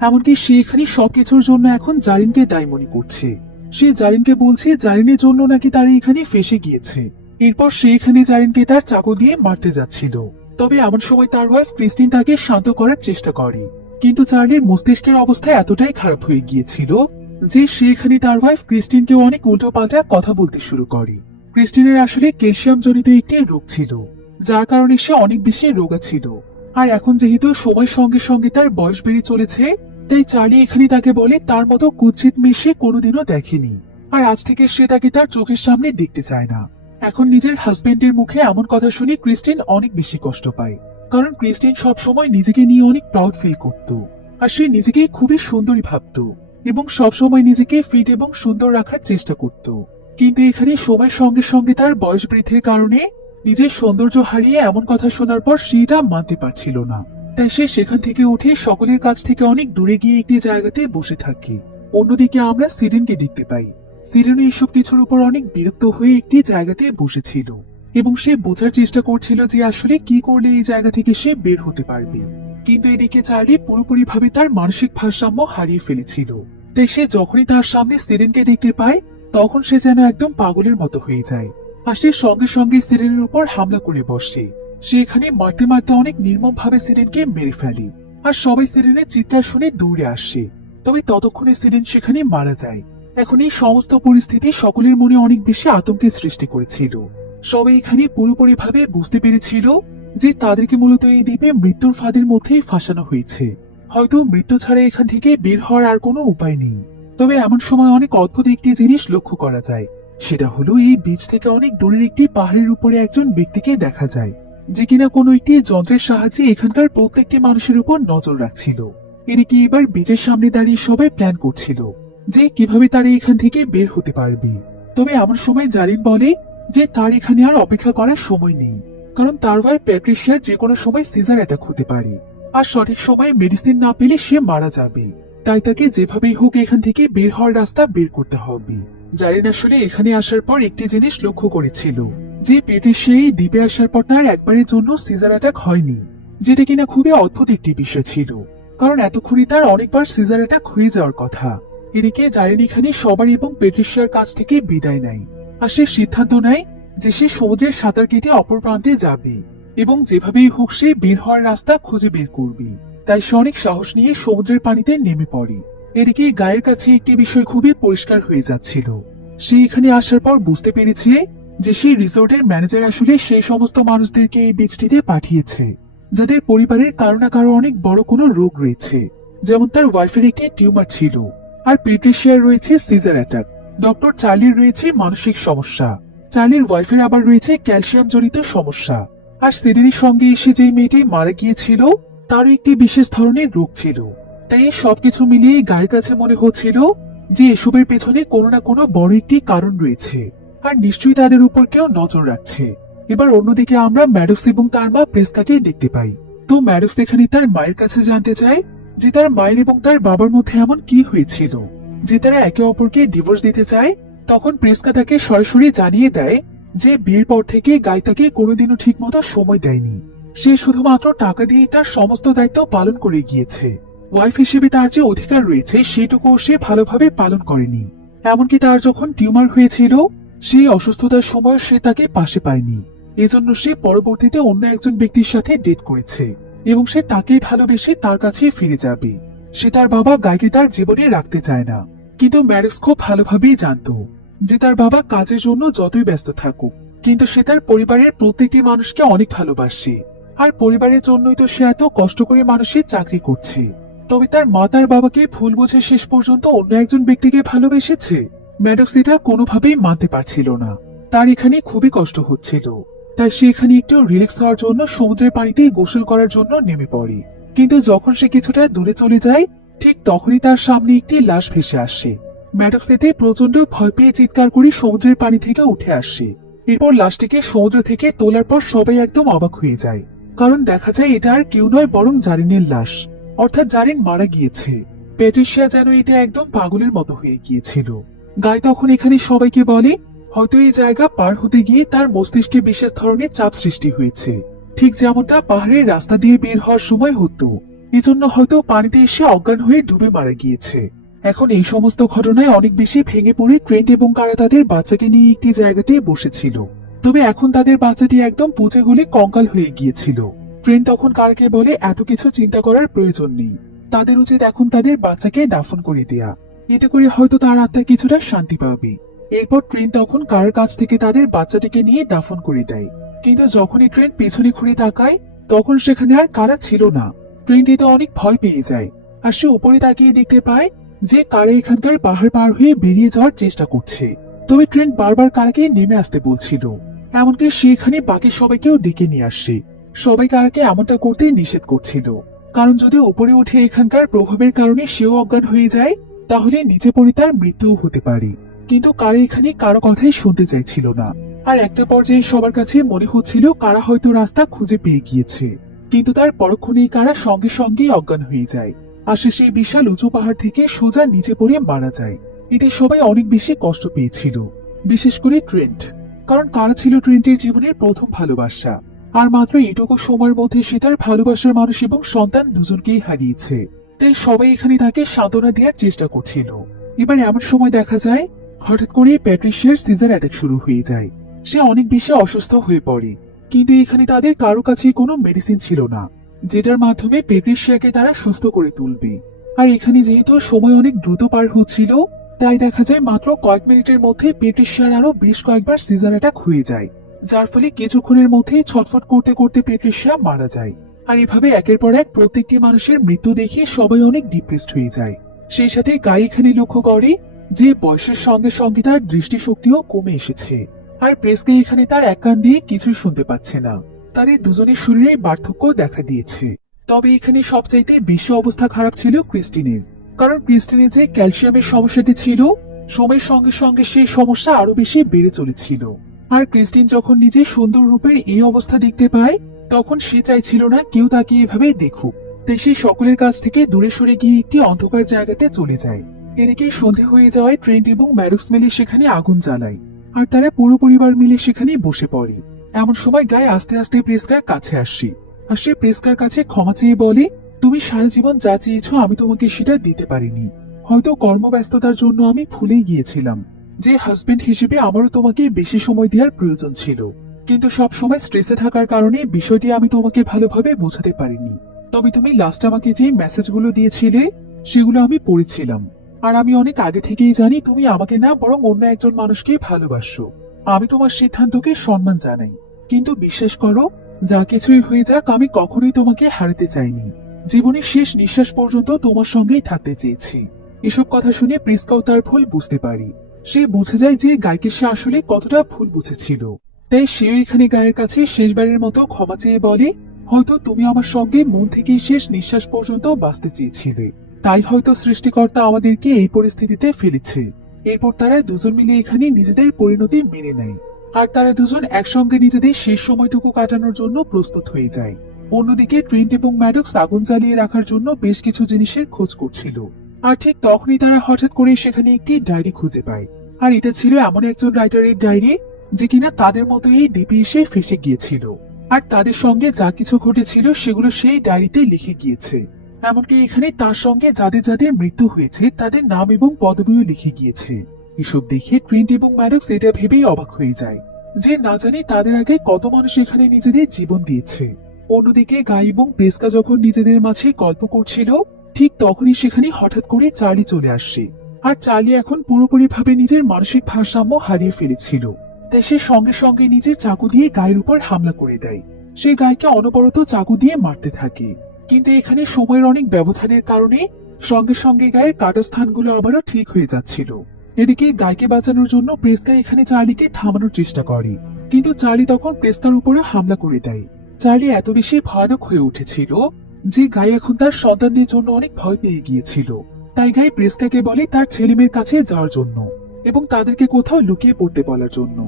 এমনকি সে এখানে সবকিছুর জন্য এখন জারিনকে দায়ী মনে করছে। সে জারিনকে বলছে জারিনের জন্য নাকি তারা এখানে ফেসে গিয়েছে। এরপর সে এখানে জারিনকে তার চাকু দিয়ে মারতে যাচ্ছিল। তবে এমন সময় তার ওয়াইফ ক্রিস্টিন তাকে শান্ত করার চেষ্টা করে। কিন্তু চার্লির মস্তিষ্কের অবস্থা এতটাই খারাপ হয়ে গিয়েছিল যে সে এখানে তার ওয়াইফ ক্রিস্টিনকেও অনেক উল্টোপাল্টা কথা বলতে শুরু করে। ক্রিস্টিনের আসলে ক্যালসিয়াম জনিত একটি রোগ ছিল, যার কারণে সে অনেক বেশি রোগা ছিল। আর এখন যেহেতু সময়ের সঙ্গে সঙ্গে তার বয়স বেড়ে চলেছে, তাই চার্লি এখানে তাকে বলে তার মতো কুৎসিত মেয়ে সে কোনোদিনও দেখেনি। আর আজ থেকে সে তাকে তার চোখের সামনে দেখতে চায় না। এখন নিজের হাজবেন্ডের মুখে এমন কথা শুনে ক্রিস্টিন অনেক বেশি কষ্ট পায়, কারণ ক্রিস্টিন সবসময় নিজেকে নিয়ে অনেক প্রাউড ফিল করত। আর সে নিজেকে খুবই সুন্দরী ভাবত এবং সবসময় নিজেকে ফিট এবং সুন্দর রাখার চেষ্টা করত। কিন্তু এখানে সময়ের সঙ্গে সঙ্গে তার বয়স বৃদ্ধির কারণে নিজের সৌন্দর্য হারিয়ে এমন কথা শোনার পর সে এটা মানতে পারছিল না। তাই সে সেখান থেকে উঠে সকলের কাছ থেকে অনেক দূরে গিয়ে একটি জায়গাতে বসে থাকে। অন্যদিকে আমরা সিরেনকে দেখতে পাই। সিরেন এসব কিছুর উপর অনেক বিরক্ত হয়ে একটি জায়গাতে বসেছিল এবং সে বোঝার চেষ্টা করছিল যে আসলে কি করলে এই জায়গা থেকে সে বের হতে পারবে। কিন্তু এদিকে চার্লি পুরোপুরি ভাবে তার মানসিক ভারসাম্য হারিয়ে ফেলেছিল। তাই সে যখনই তার সামনে সিরেনকে দেখতে পায়, তখন সে যেন একদম পাগলের মতো হয়ে যায়। আর সে সঙ্গে সঙ্গে সিরেনের উপর হামলা করে বসে। সে এখানে মারতে মারতে অনেক নির্মম ভাবে সিরেনকে মেরে ফেলে। আর সবাই সিরেনের চিৎকার শুনে দৌড়ে আসে। তবে ততক্ষণে সিরেন সেখানে মারা যায়। এখন এই সমস্ত পরিস্থিতি সকলের মনে অনেক বেশি আতঙ্কের সৃষ্টি করেছিল। সবাই এখানে পুরোপুরি ভাবে বুঝতে পেরেছিল যে তাদেরকে মূলত এই দ্বীপে মৃত্যুর ফাঁদের মধ্যেই ফাঁসানো হয়েছে। হয়তো মৃত্যু ছাড়া এখান থেকে বের হওয়ার আর কোনো উপায় নেই। তবে এমন সময় অনেক অদ্ভুত একটি জিনিস লক্ষ্য করা যায়। সেটা হলো এই বীজ থেকে অনেক দূরের একটি পাহাড়ের উপরে একজন ব্যক্তিকে দেখা যায়, যে কিনা কোনো একটি যন্ত্রের সাহায্যে এখানকার প্রত্যেকটি মানুষের উপর নজর রাখছিল। এদিকে এবার বীজের সামনে দাঁড়িয়ে সবাই প্ল্যান করছিল যে কিভাবে তারা এখান থেকে বের হতে পারবে। তবে এমন সময় জারিন বলে যে তার এখানে আর অপেক্ষা করার সময় নেই, কারণ তার ওয়াইফ প্যাট্রিশিয়ার যে কোনো সময় সিজার অ্যাটাক হতে পারে, আর সঠিক সময়ে মেডিসিন না পেলে সে মারা যাবে। তাই তাকে যেভাবেই হোক এখান থেকে বের হওয়ার রাস্তা বের করতে হবে। জারিন আসলে এখানে আসার পর একটি জিনিস লক্ষ্য করেছিল যে প্যাট্রিশিয়া এই দ্বীপে আসার পর তার একবারের জন্য সিজার অ্যাটাক হয়নি, যেটা কিনা খুবই অদ্ভুত একটি বিষয় ছিল, কারণ এতক্ষণই তার অনেকবার সিজার অ্যাটাক হয়ে যাওয়ার কথা। এদিকে জারিন এখানে সবার এবং প্যাট্রিশিয়ার কাছ থেকে বিদায় নেয়। আর সে সিদ্ধান্ত নেয় যে সে সমুদ্রের সাঁতার কেটে অপর প্রান্তে যাবে এবং যেভাবেই হোক সে বের হওয়ার রাস্তা খুঁজে বের করবে। তাই সে অনেক সাহস নিয়ে সমুদ্রের পানিতে নেমে পড়ে। এদিকে গায়ের কাছে একটি বিষয় খুবই পরিষ্কার হয়ে যাচ্ছিল। সে এখানে আসার পর বুঝতে পেরেছে যে সেই রিসোর্টের ম্যানেজার আসলে সেই সমস্ত মানুষদেরকে এই বিচটিতে পাঠিয়েছে যাদের পরিবারের কারো না কারো অনেক বড় কোনো রোগ রয়েছে, যেমন তার ওয়াইফের একটি টিউমার ছিল, আর প্যাট্রিশিয়ার রয়েছে সিজার অ্যাটাক, ডক্টর চার্লির রয়েছে মানসিক সমস্যা, চার্লির ওয়াইফের আবার রয়েছে ক্যালসিয়াম জনিত সমস্যা। আর সেদিনের সঙ্গে এসে যে মেয়েটি মারা গিয়েছিল তারও একটি বিশেষ ধরনের রোগ ছিল। তাই এই সবকিছু মিলিয়ে গায়ের কাছে মনে হচ্ছিল যে এসবের পেছনে কোনো না কোনো বড় একটি কারণ রয়েছে, আর নিশ্চয়ই তাদের উপর কেউ নজর রাখছে। এবার অন্যদিকে আমরা ম্যাডক্স এবং তার মা প্রেসকাকে দেখতে পাই। তো ম্যাডক্স এখানে তার মায়ের কাছে জানতে চায় যে তার মায়ের এবং তার বাবার মধ্যে এমন কি হয়েছিল যে তারা একে অপরকে ডিভোর্স দিতে চায়। তখন প্রেসকা তাকে সরাসরি জানিয়ে দেয় যে বিয়ের পর থেকে গাই তাকে কোনোদিনও ঠিক মতো সময় দেয়নি। সে শুধুমাত্র টাকা দিয়ে তার সমস্ত দায়িত্ব পালন করে গিয়েছে। ওয়াইফ হিসেবে তার যে অধিকার রয়েছে সেটুকু সে ভালোভাবে পালন করেনি। এমনকি তার যখন টিউমার হয়েছিল সেই অসুস্থতার সময় সে তাকে পাশে পায়নি। এজন্য সে পরবর্তীতে অন্য একজন ব্যক্তির সাথে ডেট করেছে এবং সে তাকে ভালোবেসে তার কাছে ফিরে যাবে। সে তার বাবা গাইকে তার জীবনে রাখতে চায় না। কিন্তু ম্যাডক্স খুব ভালোভাবেই জানতো যে তার বাবা কাজের জন্য যতই ব্যস্ত থাকুক, কিন্তু সে তার পরিবারের প্রত্যেকটি মানুষকে অনেক ভালোবাসে। আর পরিবারের জন্যই তো সে এত কষ্ট করে মানুষের চাকরি করছে। তবে তার মা তার বাবাকে ভুল বুঝে শেষ পর্যন্ত অন্য একজন ব্যক্তিকে ভালোবেসেছে। ম্যাডক্স এটা কোনোভাবেই মানতে পারছিল না। তার এখানে খুবই কষ্ট হচ্ছিল। তাই সে এখানে একটু রিল্যাক্স হওয়ার জন্য সমুদ্রের পানিতে গোসল করার জন্য নেমে পড়ে। কিন্তু যখন সে কিছুটা দূরে চলে যায় ঠিক তখনই তার সামনে একটি লাশ ভেসে আসে। ম্যাডক্স এতে প্রচন্ড ভয় পেয়ে চিৎকার করে সমুদ্রের পানি থেকে উঠে আসে। এরপর লাশটিকে সমুদ্র থেকে তোলার পর সবাই একদম অবাক হয়ে যায়, কারণ দেখা যায় এটা আর কেউ নয় বরং জারিনের লাশ, অর্থাৎ জারিন মারা গিয়েছে। প্যাট্রিসিয়া যেন এটা একদম পাগলের মতো হয়ে গিয়েছিল। গাই তখন এখানে সবাইকে বলে হয়তো এই জায়গা পার হতে গিয়ে তার মস্তিষ্কে বিশেষ ধরনের চাপ সৃষ্টি হয়েছে, ঠিক যেমনটা পাহাড়ের রাস্তা দিয়ে বের হওয়ার সময় হতো। এজন্য হয়তো পানিতে এসে অজ্ঞান হয়ে ডুবে মারা গিয়েছে। এখন এই সমস্ত ঘটনায় অনেক বেশি ভেঙে পড়ে ট্রেন্ট এবং কারা তাদের বাচ্চাকে নিয়ে একটি জায়গাতে বসেছিল। তবে এখন তাদের বাচ্চাটি একদম পচে গলে কঙ্কাল হয়ে গিয়েছিল। ট্রেন্ট তখন কারাকে বলে এত কিছু চিন্তা করার প্রয়োজন নেই, তাদের উচিত এখন তাদের বাচ্চাকে দাফন করে দেয়া। এতে করে হয়তো তার আত্মা কিছুটা শান্তি পাবে। এরপর ট্রেন তখন কারার কাছ থেকে তাদের বাচ্চাটিকে নিয়ে দাফন করে দেয়। কিন্তু যখনই ট্রেন পেছনে ঘুরে তাকায় তখন সেখানে আর কারা ছিল না। ট্রেনটিতে অনেক ভয় পেয়ে যায়, আর সে উপরে তাকিয়ে দেখতে পায় যে কারা এখানকার পাহাড় পার হয়ে বেরিয়ে যাওয়ার চেষ্টা করছে। তবে ট্রেন বারবার কারাকে নেমে আসতে বলছিল। এমনকি সে এখানে বাকি সবাইকেও ডেকে নিয়ে আসে। সবাই কারাকে এমনটা করতে নিষেধ করছিল, কারণ যদি উপরে উঠে এখানকার প্রভাবের কারণে সেও অজ্ঞান হয়ে যায় তাহলে নিচে পড়ে তার মৃত্যুও হতে পারে। কিন্তু কারা এখানে কারো কথাই শুনতে চাইছিল না। আর একটা পর্যায়ে সবার কাছে মনে হচ্ছিল কারা হয়তো রাস্তা খুঁজে পেয়ে গিয়েছে। কিন্তু তার পরক্ষণেই কারা সঙ্গে সঙ্গে অজ্ঞান হয়ে যায়। আর সে সেই বিশাল উঁচু পাহাড় থেকে সোজা নিচে পড়ে মারা যায়। এতে সবাই অনেক বেশি কষ্ট পেয়েছিল, বিশেষ করে ট্রেন্ট, কারণ কারা ছিল ট্রেন্টের জীবনের প্রথম ভালোবাসা। আর মাত্র এটুকু সময়ের মধ্যে সে তার ভালোবাসার মানুষ এবং সন্তান দুজনকেই হারিয়েছে। তাই সবাই এখানে তাকে সান্ত্বনা দেওয়ার চেষ্টা করছিল। এবার এমন সময় দেখা যায় হঠাৎ করে প্যাট্রিসিয়ার সিজার অ্যাটাক শুরু হয়ে যায়। সে অনেক বেশি অসুস্থ হয়ে পড়ে, কিন্তু এখানে তাদের কারো কাছে কোনো মেডিসিন ছিল না যেটার মাধ্যমে প্যাট্রিসিয়াকে তারা সুস্থ করে তুলবে। আর এখানে যেহেতু সময় অনেক দ্রুত পার হচ্ছিল তাই দেখা যায় মাত্র কয়েক মিনিটের মধ্যে প্যাট্রিসিয়ার আরো বেশ কয়েকবার সিজার অ্যাটাক হয়ে যায়, যার ফলে কিছুক্ষণের মধ্যেই ছটফট করতে করতে প্যাট্রিসিয়া মারা যায়। আর এভাবে একের পর এক প্রত্যেকটি মানুষের মৃত্যু দেখে সবাই অনেক ডিপ্রেসড হয়ে যায়। সেই সাথে গাই এখানে লক্ষ্য করে যে বয়সের সঙ্গে সঙ্গে তার দৃষ্টিশক্তিও কমে এসেছে। আর প্রেসকে এখানে তার এক কান দিয়ে কিছুই শুনতে পাচ্ছে না। তাদের দুজনের শরীরে পার্থক্য দেখা দিয়েছে। তবে এখানে সবচাইতে বেশি অবস্থা খারাপ ছিল ক্রিস্টিনের, কারণ ক্রিস্টিনের যে ক্যালসিয়ামের সমস্যাটি ছিল সময়ের সঙ্গে সঙ্গে সেই সমস্যা আরো বেশি বেড়ে চলেছিল। আর ক্রিস্টিন যখন নিজের সুন্দর রূপের এই অবস্থা দেখতে পায় তখন সে চাইছিল না কেউ তাকে এভাবে দেখুক। তাই সে সকলের কাছ থেকে দূরে সরে গিয়ে একটি অন্ধকার জায়গাতে চলে যায়। এদিকে সন্ধে হয়ে যাওয়ায় ট্রেন্ট এবং ম্যাডক্স মিলে সেখানে আগুন জ্বালায়, আর তারা পুরো পরিবার মিলে সেখানে বসে পড়ে। এমন সময় গায়ে আস্তে আস্তে প্রেসকার কাছে আসে, আর সে প্রেসকার কাছে ক্ষমা চেয়ে বলে তুমি সারা জীবন যা চেয়েছো আমি তোমাকে সেটা দিতে পারিনি। হয়তো কর্মব্যস্ততার জন্য আমি ভুলেই গিয়েছিলাম যে হাজবেন্ড হিসেবে আমারও তোমাকে বেশি সময় দেওয়ার প্রয়োজন ছিল, কিন্তু সব সময় স্ট্রেসে থাকার কারণে বিষয়টি আমি তোমাকে ভালোভাবে বোঝাতে পারিনি। তবে তুমি লাস্ট আমাকে যে মেসেজগুলো দিয়েছিলে সেগুলো আমি পড়েছিলাম, আর আমি অনেক আগে থেকেই জানি তুমি আমাকে না বরং অন্য একজন মানুষকে ভালোবাসো। আমি তোমার সিদ্ধান্তকে সম্মান জানাই, কিন্তু বিশ্বাস করো যা কিছুই হয়ে যাক আমি কখনোই তোমাকে হারাতে চাইনি। জীবনের শেষ নিঃশ্বাস পর্যন্ত তোমার সঙ্গেই থাকতে চেয়েছি। এসব কথা শুনে প্রিস্কাও তার ভুল বুঝতে পারি। সে বুঝে যায় যে গাইকে সে আসলে কতটা ভুল বুঝেছিল। তাই সেও এখানে গায়ের কাছে শেষবারের মতো ক্ষমা চেয়ে বলে, হয়তো তুমি আমার সঙ্গে মন থেকে শেষ নিঃশ্বাস পর্যন্ত বাঁচতে চেয়েছিলে, তাই হয়তো সৃষ্টিকর্তা আমাদেরকে এই পরিস্থিতিতে ফেলেছে। এরপর তারা দুজন মিলে এখানে নিজেদের পরিণতি মেনে নেয়, আর তারা দুজন একসঙ্গে নিজেদের শেষ সময়টুকু কাটানোর জন্য প্রস্তুত হয়ে যায়। অন্যদিকে ট্রেন্ট এবং ম্যাডক্স আগুন জ্বালিয়ে রাখার জন্য বেশ কিছু জিনিসের খোঁজ করছিল, আর ঠিক তখনই তারা হঠাৎ করে সেখানে একটি ডায়েরি খুঁজে পায়। আর এটা ছিল এমন একজন রাইটারের ডায়েরি যে কিনা তাদের মতো এই দ্বীপে এসে ফেসে গিয়েছিল, আর তাদের সঙ্গে যা কিছু ঘটেছিল সেগুলো সেই ডায়েরিতে লিখে গিয়েছে। এমনকি এখানে তার সঙ্গে যাদের যাদের মৃত্যু হয়েছে তাদের নাম এবং পদবিও লিখে গিয়েছে। এসব দেখে ট্রেন্ট এবং ম্যাডক্স এটা ভেবেই অবাক হয়ে যায় যে না জানি তাদের আগে কত মানুষ এখানে নিজেদের জীবন দিয়েছে। অন্যদিকে গাই এবং প্রেস্কা যখন নিজেদের মাঝে গল্প করছিল, ঠিক তখনই সেখানে হঠাৎ করে চার্লি চলে আসছে। আর চার্লি এখন পুরোপুরিভাবে নিজের মানসিক ভারসাম্য হারিয়ে ফেলেছিল, তাই সে সঙ্গে সঙ্গে নিজের চাকু দিয়ে গায়ের উপর হামলা করে দেয়। সে গাইকে অনবরত চাকু দিয়ে মারতে থাকে, কিন্তু এখানে সময়ের অনেক ব্যবধানের কারণে সঙ্গে সঙ্গে গায়ের কাটা স্থানগুলো আবারও ঠিক হয়ে যাচ্ছিল। এদিকে গাইকে বাঁচানোর জন্য প্রেস্কা এখানে চার্লিকে থামানোর চেষ্টা করে, কিন্তু চার্লি তখন প্রেস্কার উপরে হামলা করে দেয়। চার্লি এত বেশি ভয়ানক হয়ে উঠেছিল যে গাই এখন তার সন্তানদের জন্য অনেক ভয় পেয়ে গিয়েছিল। তাই গাই প্রেস্কাকে বলে তার ছেলেমেয়ের কাছে যাওয়ার জন্য এবং তাদেরকে কোথাও লুকিয়ে পড়তে বলার জন্য,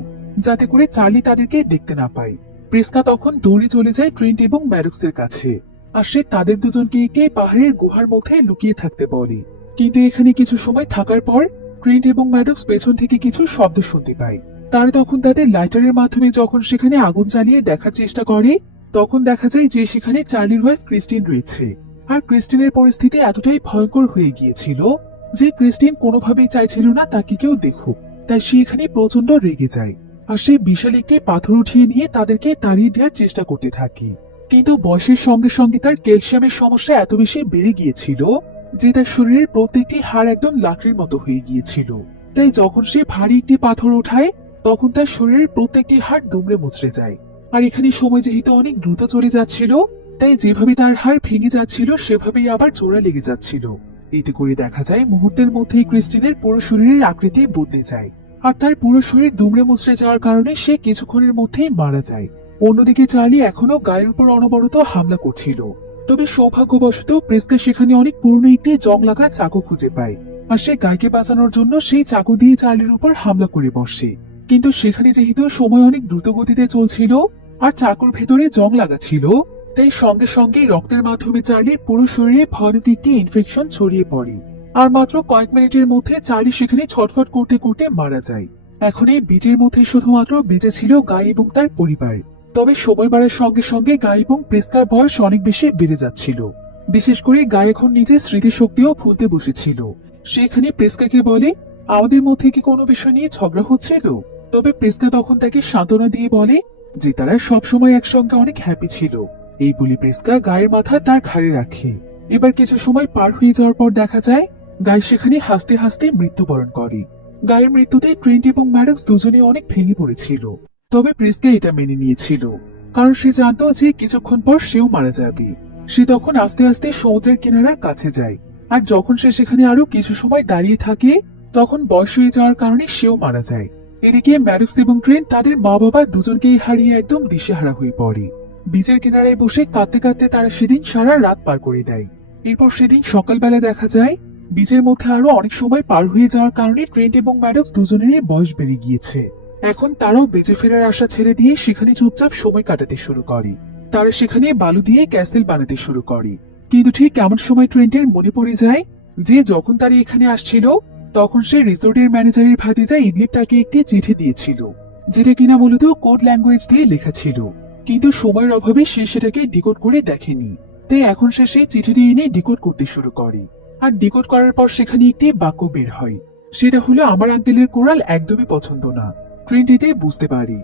যাতে করে চার্লি তাদেরকে দেখতে না পায়। প্রেস্কা তখন দৌড়ে চলে যায় ট্রেন্ট এবং ম্যাডক্সের কাছে, আর সে তাদের দুজনকে একটি পাহাড়ের গুহার মধ্যে লুকিয়ে থাকতে বলে। কিন্তু এখানে কিছু সময় থাকার পর ট্রেন্ট এবং ম্যাডক্স পেছন থেকে কিছু শব্দ শুনতে পায়। তারা তখন তাদের লাইটারের মাধ্যমে যখন সেখানে আগুন জ্বালিয়ে দেখার চেষ্টা করে, তখন দেখা যায় যে সেখানে চার্লির ওয়াইফ ক্রিস্টিন রয়েছে। আর ক্রিস্টিনের পরিস্থিতি এতটাই ভয়ঙ্কর হয়ে গিয়েছিল যে ক্রিস্টিন কোনোভাবেই চাইছিল না তাকে কেউ দেখুক, তাই সে এখানে প্রচন্ড রেগে যায়। আর সে বিশাল একটি পাথর উঠিয়ে নিয়ে তাদেরকে তাড়িয়ে দেওয়ার চেষ্টা করতে থাকে। কিন্তু বয়সের সঙ্গে সঙ্গে তার ক্যালসিয়ামের সমস্যা এত বেশি বেড়ে গিয়েছিল যে তার শরীরের প্রত্যেকটি হাড় একদম লাকড়ির মতো হয়ে গিয়েছিল। তাই যখন সে ভারী একটি পাথর ওঠায় তখন তার শরীরের প্রত্যেকটি হাড় দুমড়ে মুচড়ে যায়। আর এখানে সময় যেহেতু অনেক দ্রুত চলে যাচ্ছিল, তাই যেভাবে তার হাড় ভেঙে যাচ্ছিল সেভাবেই আবার জোড়া লেগে যাচ্ছিল। এতে করে দেখা যায় মুহূর্তের মধ্যেই ক্রিস্টিনের পুরো শরীরের আকৃতি বদলে যায়, আর তার পুরো শরীর দুমড়ে মুচড়ে যাওয়ার কারণে সে কিছুক্ষণের মধ্যেই মারা যায়। অন্যদিকে চার্লি এখনো গায়ের উপর অনবরত হামলা করছিল, তবে সৌভাগ্যবশত প্রেস্কা সেখানে অনেক পুরনো একটি জং লাগা চাকু খুঁজে পায়, আর সে গাইকে বাঁচানোর জন্য সেই চাকু দিয়ে চার্লির উপর হামলা করে বসে। কিন্তু সেখানে যেহেতু সময় অনেক দ্রুত গতিতে চলছিল আর চাকুর ভেতরে জং লাগা ছিল, তাই সঙ্গে সঙ্গে রক্তের মাধ্যমে চার্লির পুরো শরীরে ভয়ানক একটি ইনফেকশন ছড়িয়ে পড়ে। আর মাত্র কয়েক মিনিটের মধ্যে চার্লি সেখানে ছটফট করতে করতে মারা যায়। এখন এই বীজের মধ্যে শুধুমাত্র বেঁচে ছিল গাই এবং তার পরিবার। তবে সময় বাড়ার সঙ্গে সঙ্গে গাই এবং প্রেস্কার বয়স অনেক বেশি বেড়ে যাচ্ছিল। বিশেষ করে গাই এখন নিজের স্মৃতিশক্তিও ভুলতে বসেছিল। সেখানে প্রেস্কাকে বলে, আমাদের মধ্যে কি কোনো বিষয় নিয়ে ঝগড়া হচ্ছিল? তবে প্রেস্কা তখন তাকে সান্ত্বনা দিয়ে বলে যে তারা সবসময় একসঙ্গে অনেক হ্যাপি ছিল। এই বলে প্রেস্কা গায়ের মাথা তার ঘাড়ে রাখে। এবার কিছু সময় পার হয়ে যাওয়ার পর দেখা যায় গাই সেখানে হাসতে হাসতে মৃত্যুবরণ করে। গায়ের মৃত্যুতে ট্রেন্ট এবং ম্যাডক্স দুজনে অনেক ভেঙে পড়েছিল, তবে প্রেস্কা এটা মেনে নিয়েছিল, কারণ সে জানতো যে কিছুক্ষণ পর সেও মারা যাবে। সে তখন আস্তে আস্তে সমুদ্রের কিনারার কাছে যায়, আর যখন সে সেখানে আরো কিছু সময় দাঁড়িয়ে থাকে তখন বয়স হয়ে যাওয়ার কারণে সেও মারা যায়। এদিকে ম্যাডক্স এবং ট্রেন্ট তাদের মা বাবা দুজনকেই হারিয়ে একদম দিশেহারা হয়ে পড়ে। বীচের কিনারায় বসে কাঁদতে কাঁদতে তারা সেদিন সারা রাত পার করে দেয়। এরপর সেদিন সকালবেলা দেখা যায় বীচের মধ্যে আরো অনেক সময় পার হয়ে যাওয়ার কারণে ট্রেন্ট এবং ম্যাডক্স দুজনেরই বয়স বেড়ে গিয়েছে। এখন তারাও বেঁচে ফেরার আশা ছেড়ে দিয়ে সেখানে চুপচাপ সময় কাটাতে শুরু করে। তারা সেখানে বালু দিয়ে ক্যাসেল বানাতে শুরু করে। কিন্তু ঠিক এমন সময় ট্রেন্টের মনে পড়ে যায় যে যখন তারা এখানে আসছিল তখন সে রিসোর্টের ম্যানেজারের ভাতিজা ইডলিপ তাকে একটি চিঠি দিয়েছিল, যেটা কিনা মূলত কোড ল্যাঙ্গুয়েজ দিয়ে লেখা ছিল। কিন্তু সময়ের অভাবে সে সেটাকে ডিকোড করে দেখেনি, তাই এখন সে সেই চিঠিটি এনে ডিকোড করতে শুরু করে। আর ডিকোড করার পর সেখানে একটি বাক্য বের হয়, সেটা হলো আমার আঙ্কেলের কোরাল একদমই পছন্দ না। ট্রেন্ট এতে বুঝতে পারে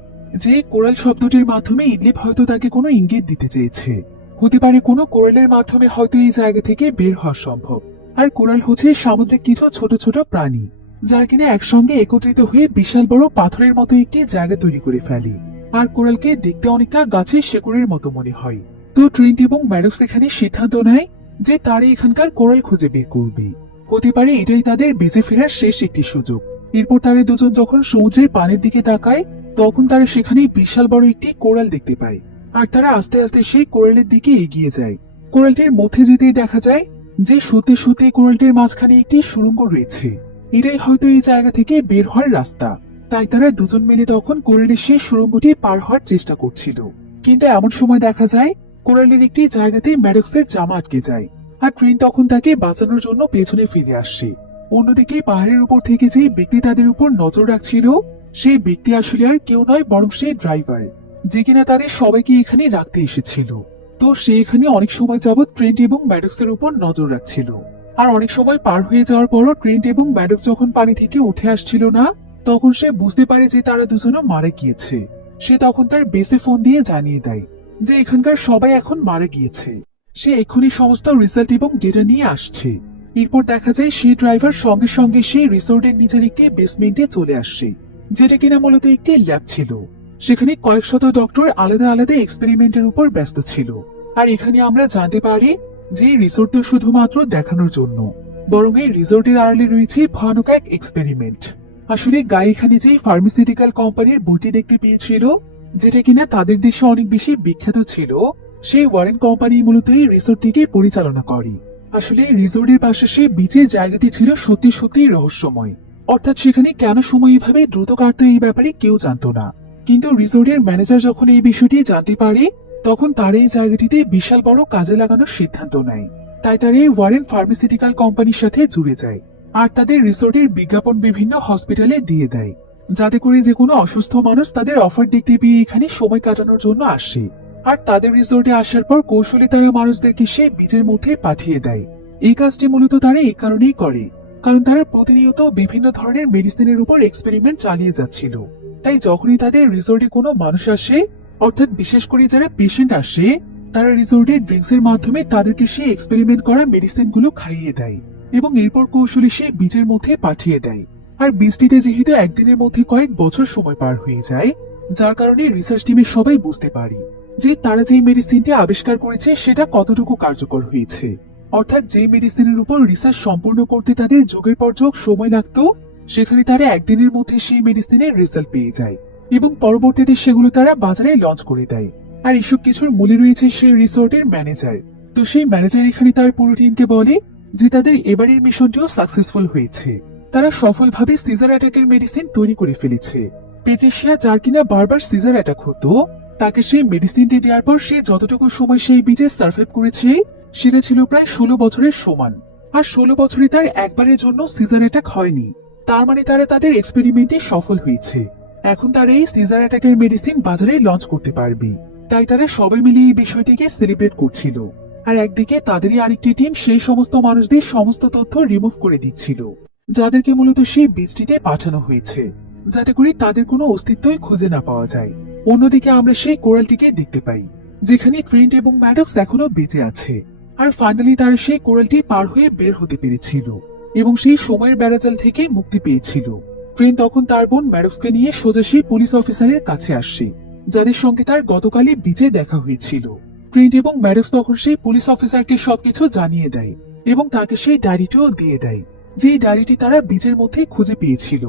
যে কোরাল শব্দটির মাধ্যমে ইডলিপ হয়তো তাকে কোনো ইঙ্গিত দিতে চেয়েছে। হতে পারে কোনো কোরালের মাধ্যমে হয়তো এই জায়গা থেকে বের হওয়া সম্ভব। আর কোরাল হচ্ছে সামুদ্রিক কিছু ছোট ছোট প্রাণী, যার কিনা একসঙ্গে একত্রিত হয়ে বিশাল বড় পাথরের মতো একটি জায়গা তৈরি করে ফেলে। আর কোরালকে দেখতে অনেকটা গাছের শেকড়ের মতো মনে হয়। তো ট্রেন্ট এবং ম্যাডক্স এখানে সিদ্ধান্ত নেয় যে তারা এখানকার কোরাল খুঁজে বের করবে। হতে পারে এটাই তাদের বেঁচে ফেরার শেষ একটি সুযোগ। এরপর তারা দুজন যখন সমুদ্রের পানির দিকে তাকায় তখন তারা সেখানে বিশাল বড় একটি কোরাল দেখতে পায়। আর তারা আস্তে আস্তে সেই কোরালের দিকে এগিয়ে যায়। কোরালটির মধ্যে যেতেই দেখা যায় যে সত্যি সত্যি কোরালটির মাঝখানে একটি সুড়ঙ্গ রয়েছে। এটাই হয়তো এই জায়গা থেকে বের হওয়ার রাস্তা। তাই তারা দুজন মিলে তখন কোরালের সেই সুড়ঙ্গটি পার হওয়ার চেষ্টা করছিল। কিন্তু এমন সময় দেখা যায় কোরালের একটি জায়গাতে ম্যাডক্সের জামা আটকে যায়। আর ট্রেন তখন তাকে বাঁচানোর জন্য পেছনে ফিরে আসছে। অন্যদিকে পাহাড়ের উপর থেকে যে ব্যক্তি তাদের উপর নজর রাখছিল, সেই ব্যক্তি আসলে আর কেউ নয় বরং সেই ড্রাইভার, যে কিনা তাদের সবাইকে এখানে রাখতে এসেছিল। তো সে এখানে অনেক সময় যাবৎ ট্রেন্ট এবং ম্যাডক্সের উপর নজর রাখছিল। আর অনেক সময় পার হয়ে যাওয়ার পরও ট্রেন্ট এবং ম্যাডক্স যখন পানি থেকে উঠে আসছিল না, তখন সে বুঝতে পারে যে তারা দুজনও মারা গিয়েছে। সে তখন তার বেসে ফোন দিয়ে জানিয়ে দেয় যে এখানকার সবাই এখন মারা গিয়েছে। সে এক্ষুনি সমস্ত রেজাল্ট এবং ডেটা নিয়ে আসছে। এরপর দেখা যায় সেই ড্রাইভার সঙ্গে সঙ্গে সেই রিসোর্টের নিচের একটি বেসমেন্টে চলে আসছে, যেটা কিনা মূলত একটি ল্যাব ছিল। সেখানে কয়েক শত ডক্টর আলাদা আলাদা এক্সপেরিমেন্টের উপর ব্যস্ত ছিল। আর এখানে আমরা জানতে পারি যে এই রিসোর্ট তো শুধুমাত্র দেখানোর জন্য, বরং এই রিসোর্টের আড়ালে রয়েছে ভয়ানক এক এক্সপেরিমেন্ট। আসলে গাই এখানে যে ফার্মাসিউটিক্যাল কোম্পানির বইটি দেখতে পেয়েছিল, যেটা কিনা তাদের দেশে অনেক বেশি বিখ্যাত ছিল, সেই ওয়ারেন কোম্পানি মূলত এই রিসোর্টটিকে পরিচালনা করে। আসলে এই রিসোর্টের পাশে সেই বিচের জায়গাটি ছিল সত্যি সত্যি রহস্যময়। অর্থাৎ সেখানে কেন সময় এভাবে দ্রুত কাটতো এই ব্যাপারে কেউ জানতো না। কিন্তু রিসোর্টের ম্যানেজার যখন এই বিষয়টি জানতে পারে, তখন তার এই জায়গাটিতে বিশাল বড় কাজে লাগানোর সিদ্ধান্ত নেয়। তাই তার এই ওয়ারেন ফার্মাসিউটিক্যাল কোম্পানির সাথে জুড়ে যায়। আর তাদের রিসোর্টের বিজ্ঞাপন বিভিন্ন হসপিটালে দিয়ে দেয়, যাতে করে যে কোনো অসুস্থ মানুষ তাদের অফার দেখতে পেয়ে এখানে সময় কাটানোর জন্য আসে। আর তাদের রিসোর্টে আসার পর কৌশলে তারা মানুষদেরকে সে বীজের মধ্যে পাঠিয়ে দেয়। এই কাজটি মূলত তারা এই কারণেই করে, কারণ তারা প্রতিনিয়ত বিভিন্ন ধরনের মেডিসিনের উপর এক্সপেরিমেন্ট চালিয়ে যাচ্ছিল। তাই যখনই তাদের রিসোর্টে কোনো মানুষ আসে, অর্থাৎ বিশেষ করে যারা পেশেন্ট আসে, তারা রিসোর্টের ড্রিঙ্কস এর মাধ্যমে তাদেরকে সেই এক্সপেরিমেন্ট করা মেডিসিন গুলো খাইয়ে দেয় এবং এরপর কৌশলে সেই বীজের মধ্যে পাঠিয়ে দেয়। আর বীজটিতে যেহেতু একদিনের মধ্যে কয়েক বছর সময় পার হয়ে যায়, যার কারণে রিসার্চ টিমের সবাই বুঝতে পারে যে তারা যে মেডিসিনটি আবিষ্কার করেছে সেটা কতটুকু কার্যকর হয়েছে। অর্থাৎ যে মেডিসিনের উপর রিসার্চ সম্পূর্ণ করতে তাদের যুগের পর যুগ সময় লাগতো, সেখানে তারা একদিনের মধ্যে সেই মেডিসিনের রেজাল্ট পেয়ে যায় এবং পরবর্তীতে সেগুলো তারা বাজারে লঞ্চ করে দেয়। আর এসব কিছুর মূলে রয়েছে সেই রিসোর্টের ম্যানেজার। তো সেই ম্যানেজার এখানে তার পুরো টিমকে বলে যে তাদের এবারের মিশনটিও সাকসেসফুল হয়েছে। তারা সফলভাবে সিজার অ্যাটাকের মেডিসিন তৈরি করে ফেলেছে। পেট্রিশিয়া, যার কিনা বারবার সিজার অ্যাটাক হতো, তাকে সেই মেডিসিনটি দেওয়ার পর সে যতটুকু সময় সেই বীজে সার্ভাইভ করেছে, সেটা ছিল প্রায় 16 বছরের সমান। আর 16 বছরে তার একবারের জন্য সিজার অ্যাটাক হয়নি। তার মানে তারা তাদের এক্সপেরিমেন্টে সফল হয়েছে। এখন তারা এই সিজার অ্যাটাকের মেডিসিন বাজারে লঞ্চ করতে পারবে। তাই তারা সবাই মিলে এই বিষয়টিকে সেলিব্রেট করছিল। আর একদিকে তাদেরই আরেকটি টিম সেই সমস্ত মানুষদের সমস্ত তথ্য রিমুভ করে দিচ্ছিল, যাদেরকে মূলত সেই বীজটিতে পাঠানো হয়েছে, যাতে করে তাদের কোনো অস্তিত্বই খুঁজে না পাওয়া যায়। অন্যদিকে আমরা সেই কোরালটিকে দেখতে পাই, যেখানে ট্রেন্ট এবং ম্যাডক্স এখনো বেঁচে আছে। আর ফাইনালি তারা সেই কোরালটি পার হয়ে বের হতে পেরেছিল এবং সেই সময়ের বেড়াজাল থেকে মুক্তি পেয়েছিল। ট্রেন্ট তখন তার বোন ম্যাডক্সকে নিয়ে সোজা সেই পুলিশ অফিসারের কাছে আসে, যাদের সঙ্গে তার গতকালই বিচে দেখা হয়েছিল। ট্রেন্ট এবং ম্যাডক্স তখন সেই পুলিশ অফিসারকে সবকিছু জানিয়ে দেয় এবং তাকে সেই ডায়েরিটিও দিয়ে দেয়, যে ডায়েরিটি তারা বিচের মধ্যে খুঁজে পেয়েছিল,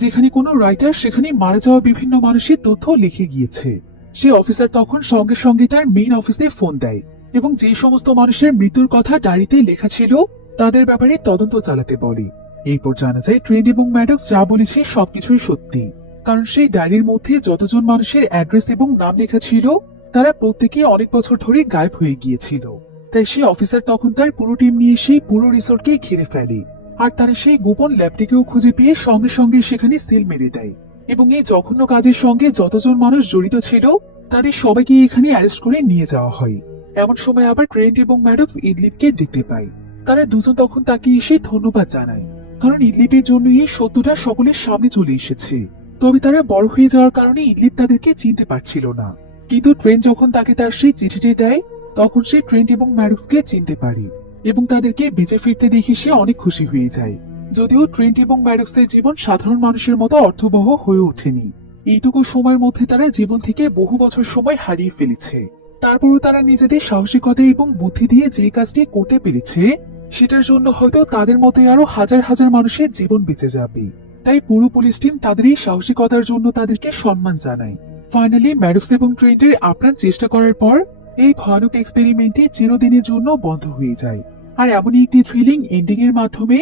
যেখানে কোনো রাইটার সেখানে মারা যাওয়া বিভিন্ন মানুষের তথ্য লিখে গিয়েছে। সে অফিসার তখন সঙ্গে সঙ্গে তার মেইন অফিসে ফোন দেয় এবং যে সমস্ত মানুষের মৃত্যুর কথা ডায়েরিতে লেখা ছিল তাদের ব্যাপারে তদন্ত চালাতে বলে। এরপর জানা যায় ট্রেন্ট এবং ম্যাডক্স যা বলেছে সবকিছুই সত্যি, কারণ সেই ডায়েরির মধ্যে যতজন মানুষের অ্যাড্রেস এবং নাম লেখা ছিল, তারা প্রত্যেকে অনেক বছর ধরে গায়েব হয়ে গিয়েছিল। তাই সেই অফিসার তখন তার পুরো টিম নিয়ে সেই পুরো রিসোর্টকে ঘিরে ফেলে। আর তারা সেই গোপন ল্যাবটিকেও খুঁজে পেয়ে সঙ্গে সঙ্গে সেখানে সিল মেরে দেয় এবং এই জঘন্য কাজের সঙ্গে যতজন মানুষ জড়িত ছিল তাদের সবাইকে এখানে অ্যারেস্ট করে নিয়ে যাওয়া হয়। এমন সময় আবার ট্রেন্ট এবং ম্যাডক্স ইদলিপকে দেখতে পায়। তারা দুজন তখন তাকে এসে ধন্যবাদ জানায়, কারণ ইদলিপের জন্য এই সত্যটা সকলের সামনে চলে এসেছে। তবে তারা বড় হয়ে যাওয়ার কারণে ইদলিপ তাদেরকে চিনতে পারছিল না। কিন্তু ট্রেন্ট যখন তাকে তার সেই চিঠিটি দেয়, তখন সে ট্রেন্ট এবং ম্যাডক্সকে চিনতে পারে এবং তাদেরকে বেঁচে ফিরতে দেখে সে অনেক খুশি হয়ে যায়। যদিও ট্রেন্ট এবং ম্যাডক্সের জীবন সাধারণ মানুষের মতো অর্থবহ হয়ে ওঠেনি। এইটুকু সময়ের মধ্যে তারা জীবন থেকে বহু বছর সময় হারিয়ে ফেলেছে। তারপরও তারা নিজেদের সাহসিকতা এবং বুদ্ধি দিয়ে যে কাজটি করতে পেরেছে, সেটার জন্য হয়তো তাদের মতোই আরো হাজার হাজার মানুষের জীবন বেঁচে যাবে। তাই পুরো পুলিশ টিম তাদের এই সাহসিকতার জন্য তাদেরকে সম্মান জানায়। ফাইনালি ম্যাডক্স এবং ট্রেন্টের আপ্রাণ চেষ্টা করার পর এই ভয়ানক এক্সপেরিমেন্টটি চিরদিনের জন্য বন্ধ হয়ে যায়। আর এমনই একটি থ্রিলিং এন্ডিং এর মাধ্যমে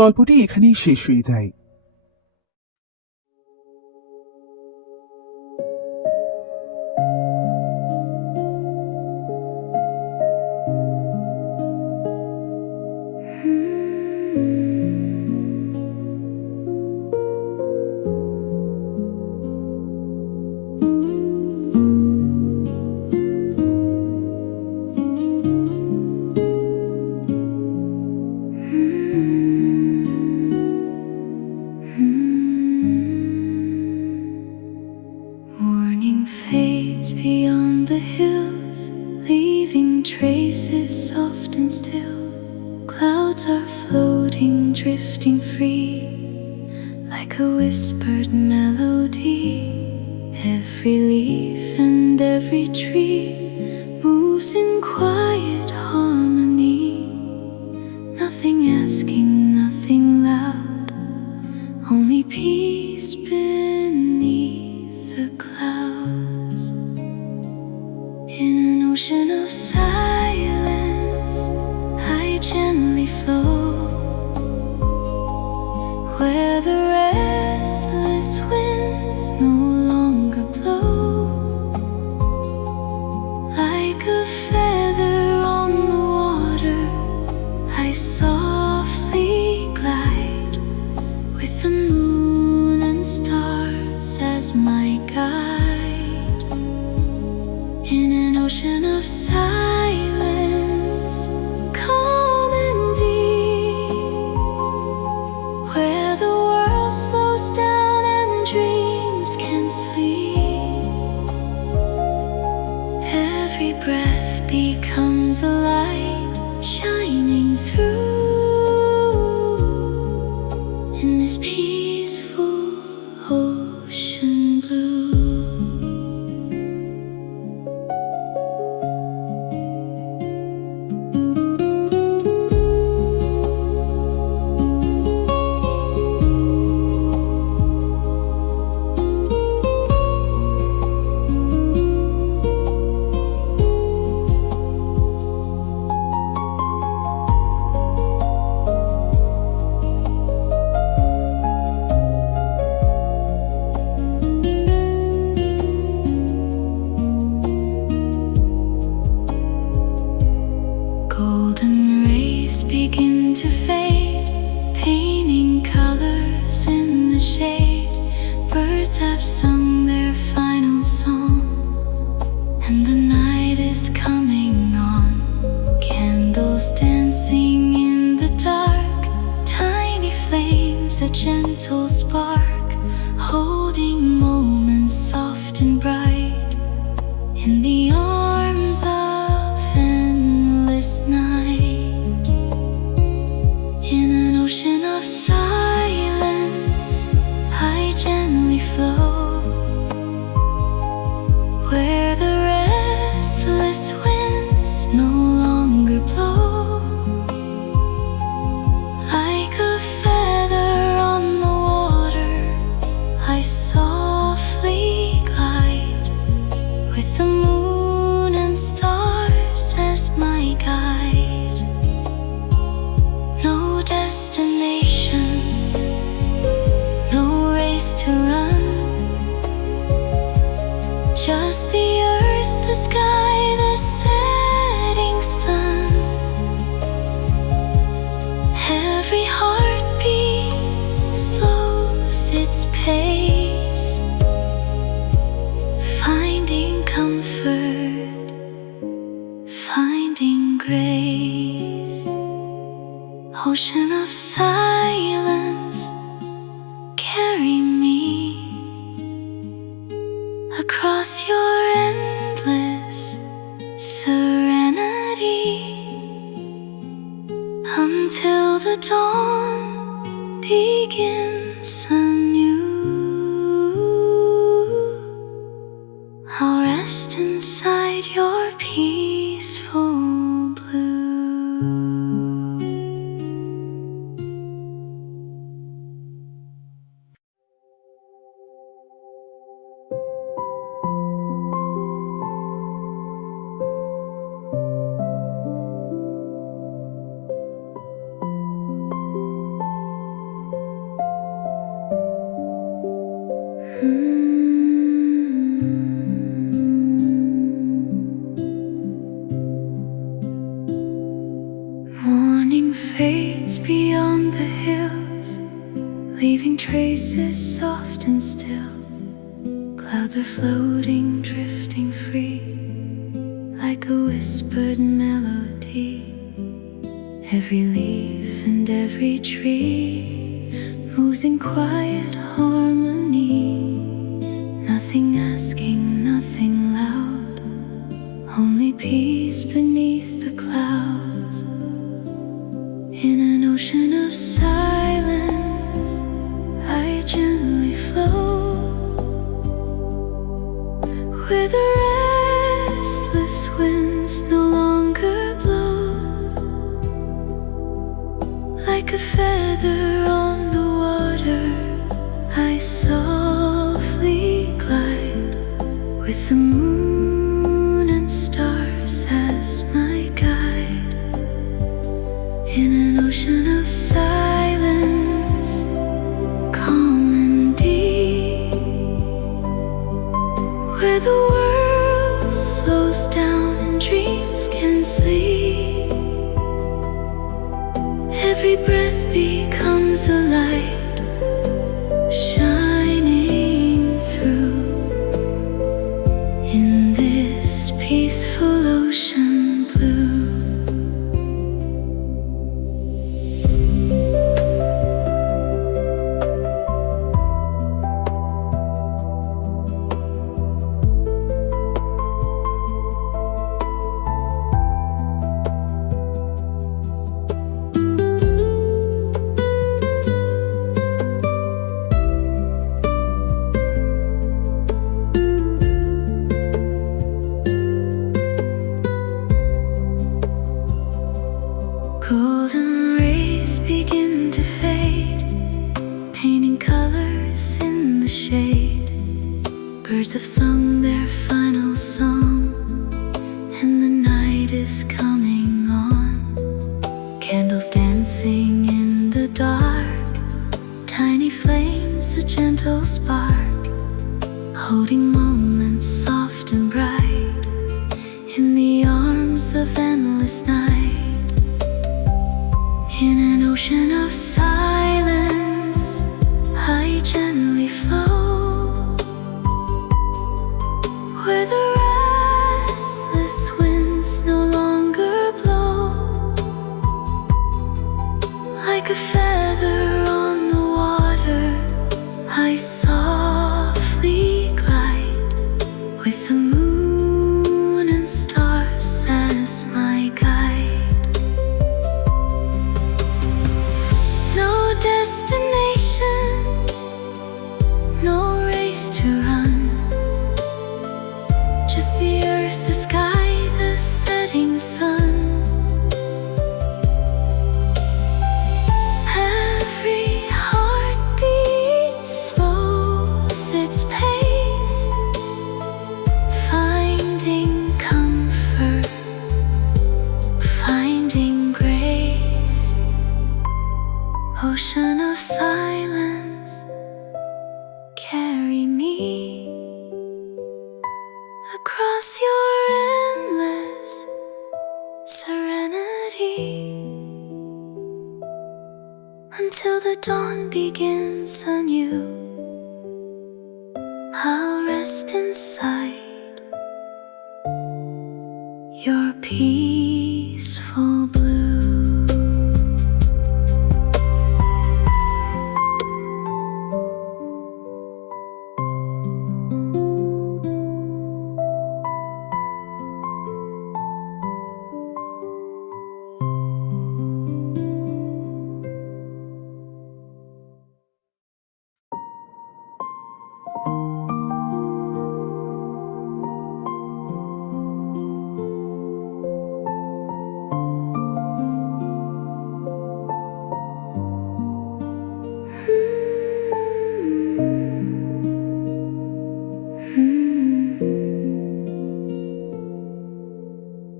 গল্পটি এখানেই শেষ হয়ে যায়। Morning fades beyond the hills, leaving traces soft and still. Clouds are floating, drifting free, like a whispered melody. Every leaf and every tree moves in quiet harmony. Nothing asking, nothing loud, only peace beneath the clouds. In an ocean of silence, I gently flow, where the restless winds no longer blow. Like a feather on the water, I softly glide, with the moon and stars as my guide. In an ocean of silence, calm and deep, where the world slows down and dreams can sleep. Every breath becomes a light shining through in this peaceful ocean blue. Golden rays begin to fade, painting colors in the shade. Birds have sung their final song, and the night is coming on. Candles dancing in the dark, tiny flames, a gentle spark, holding moments soft and bright in the arms of endless night. In an ocean of silence, I gently flow, where the restless winds no longer blow. Like a feather on the water, I softly glide, with the moon and stars as my guide. No destination, no race to run, just the earth, the sky, the setting sun. Every heartbeat slows its pace, finding comfort, finding grace. Ocean of silence, carry me across your endless serenity, until the dawn begins anew. I'll rest inside your peaceful blue. Morning fades beyond the hills, leaving traces soft and still. Clouds are floating, drifting free, like a whispered melody. Every leaf and every tree moves in quiet harmony. Nothing asking, nothing loud, only peace beneath the clouds. In an ocean of silence, I gently float, where the restless winds no longer blow. Like a feather on the water, I softly glide, with the moon and stars as my guide. In an ocean of silence, calm and deep, where the world slows down and dreams can sleep. Every breath becomes a light, shining through in this peaceful ocean blue. Golden rays begin to fade, painting colors in the shade. Birds have sung their final song, and the night is coming on. Candles dancing in the dark, tiny flames, a gentle spark, holding moments soft and bright in the arms of endless night. In an ocean of silence, I gently float, where the restless winds no longer blow. Like a feather on the water, I softly glide, with the moon and stars as my guide. No destination, no race to run, just the earth, the sky, the setting sun. Every heartbeat slows its pace, finding comfort, finding grace. Ocean of silence, carry me across your endless serenity, until the dawn begins anew. I'll rest inside your peaceful blue.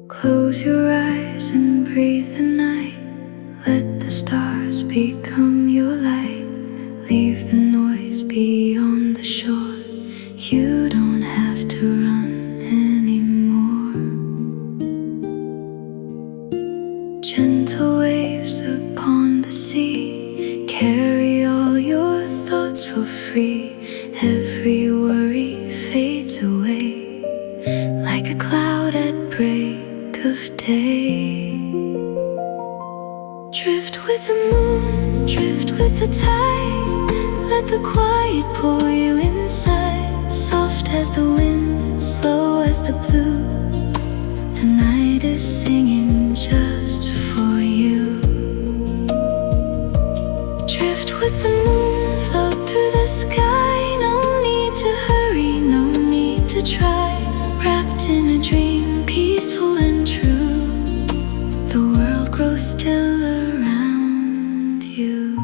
Close your eyes and breathe the night. Let the stars become your light. Leave the noise beyond the shore. You don't have to run anymore. Gentle waves upon the sea, carry all your thoughts for free. Every worry fades away like a cloud at break of day. Drift with the moon, drift with the tide. Let the quiet pull you inside. Soft as the wind, slow as the blue. The night is singing just for you. Drift with the moon, float through the sky. No need to hurry, no need to try. Wrapped in a dream, peaceful and true. The world grows still around you.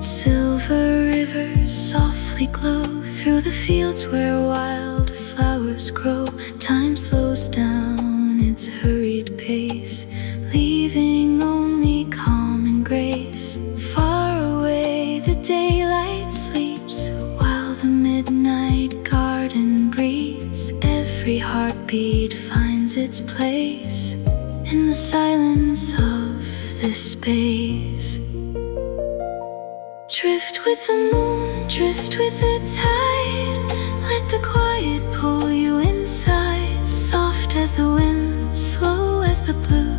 Silver rivers softly glow through the fields where wildflowers grow. Time slows down its hurried pace, leaving only calm and grace. Far away the daylight sleeps, while the midnight garden breathes. Every heartbeat finds its place in the silence of this space. Drift with the moon, drift with the tide. Let the quiet pull you inside. Soft as the wind, slow as the blue.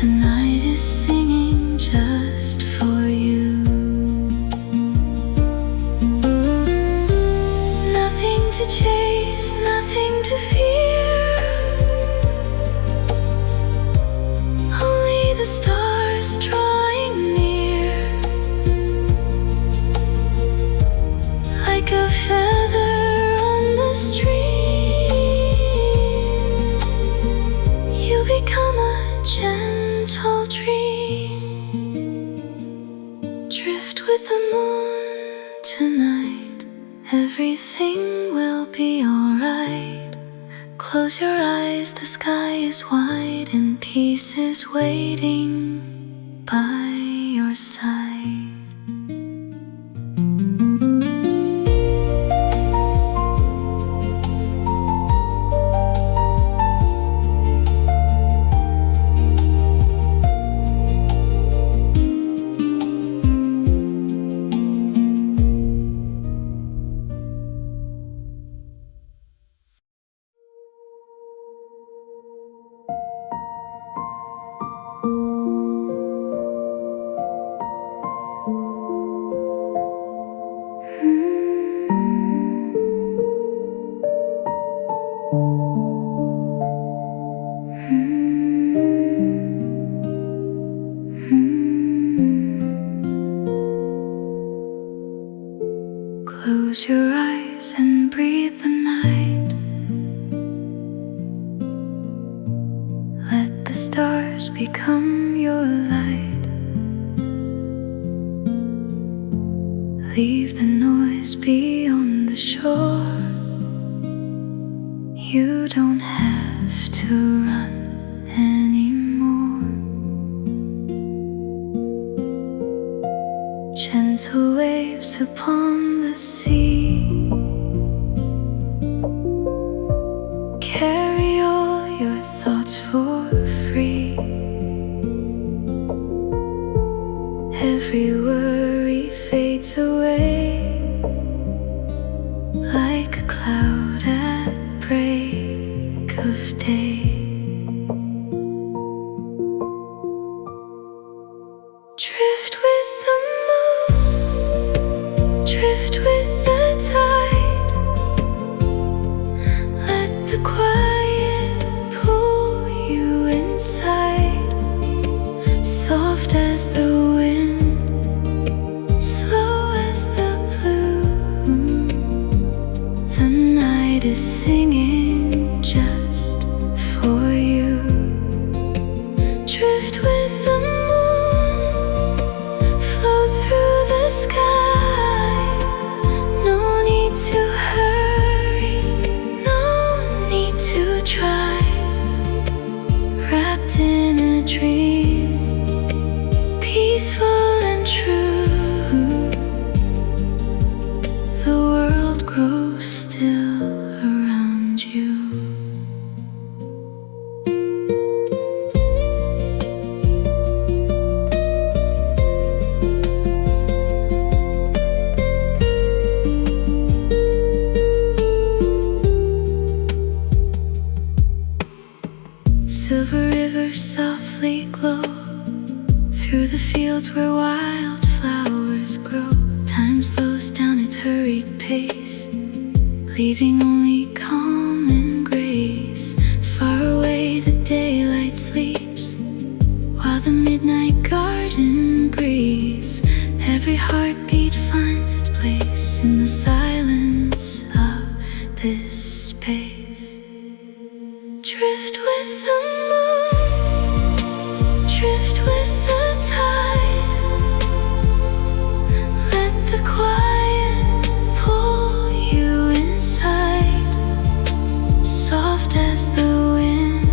The night is singing just for you. Nothing to chase, nothing to fear. Only the stars drawing near. Like a feather on the stream, you become a gentle dream. Drift with the moon tonight. Everything will be alright. Close your eyes, the sky is wide, and peace is waiting by your side. Close your eyes and breathe the night. Let the stars become your light. Leave the noise beyond the shore. You don't have to run anymore. Gentle waves upon the sea, carry all your thoughts for free. Every worry fades away like a cloud at break of day. Drift with the moon, drift with the tide. Let the quiet pull you inside. Soft as the wind, slow as the blue. The night is singing just Silver rivers softly glow through the fields where wildflowers grow. Time slows down its hurried pace, leaving only calm and grace. Far away the daylight sleeps, while the midnight garden breathes. Every heartbeat finds its place in the silence of this space. Drift with the moon, drift with the tide. Let the quiet pull you inside. Soft as the wind,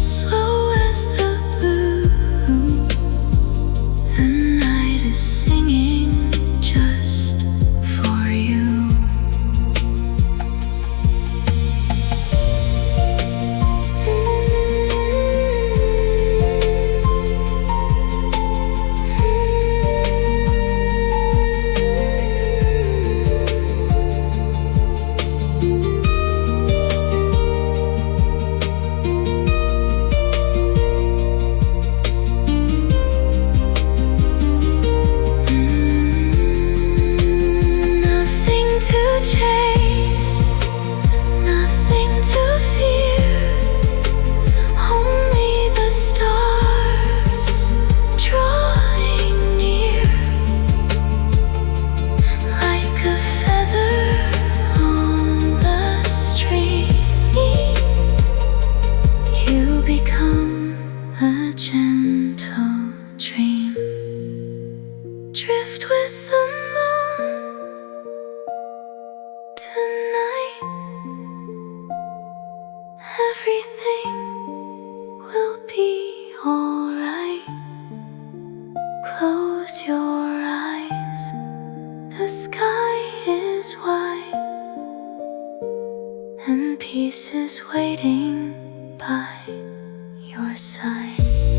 slow as the blue. The night is singing just for you. Nothing to chase, nothing to fear, only the stars drawing near. Like a feather on the stream, you become a gentle dream. Drift with the moon tonight. Everything will be alright. Close your eyes, the sky is white, and peace is waiting by your side.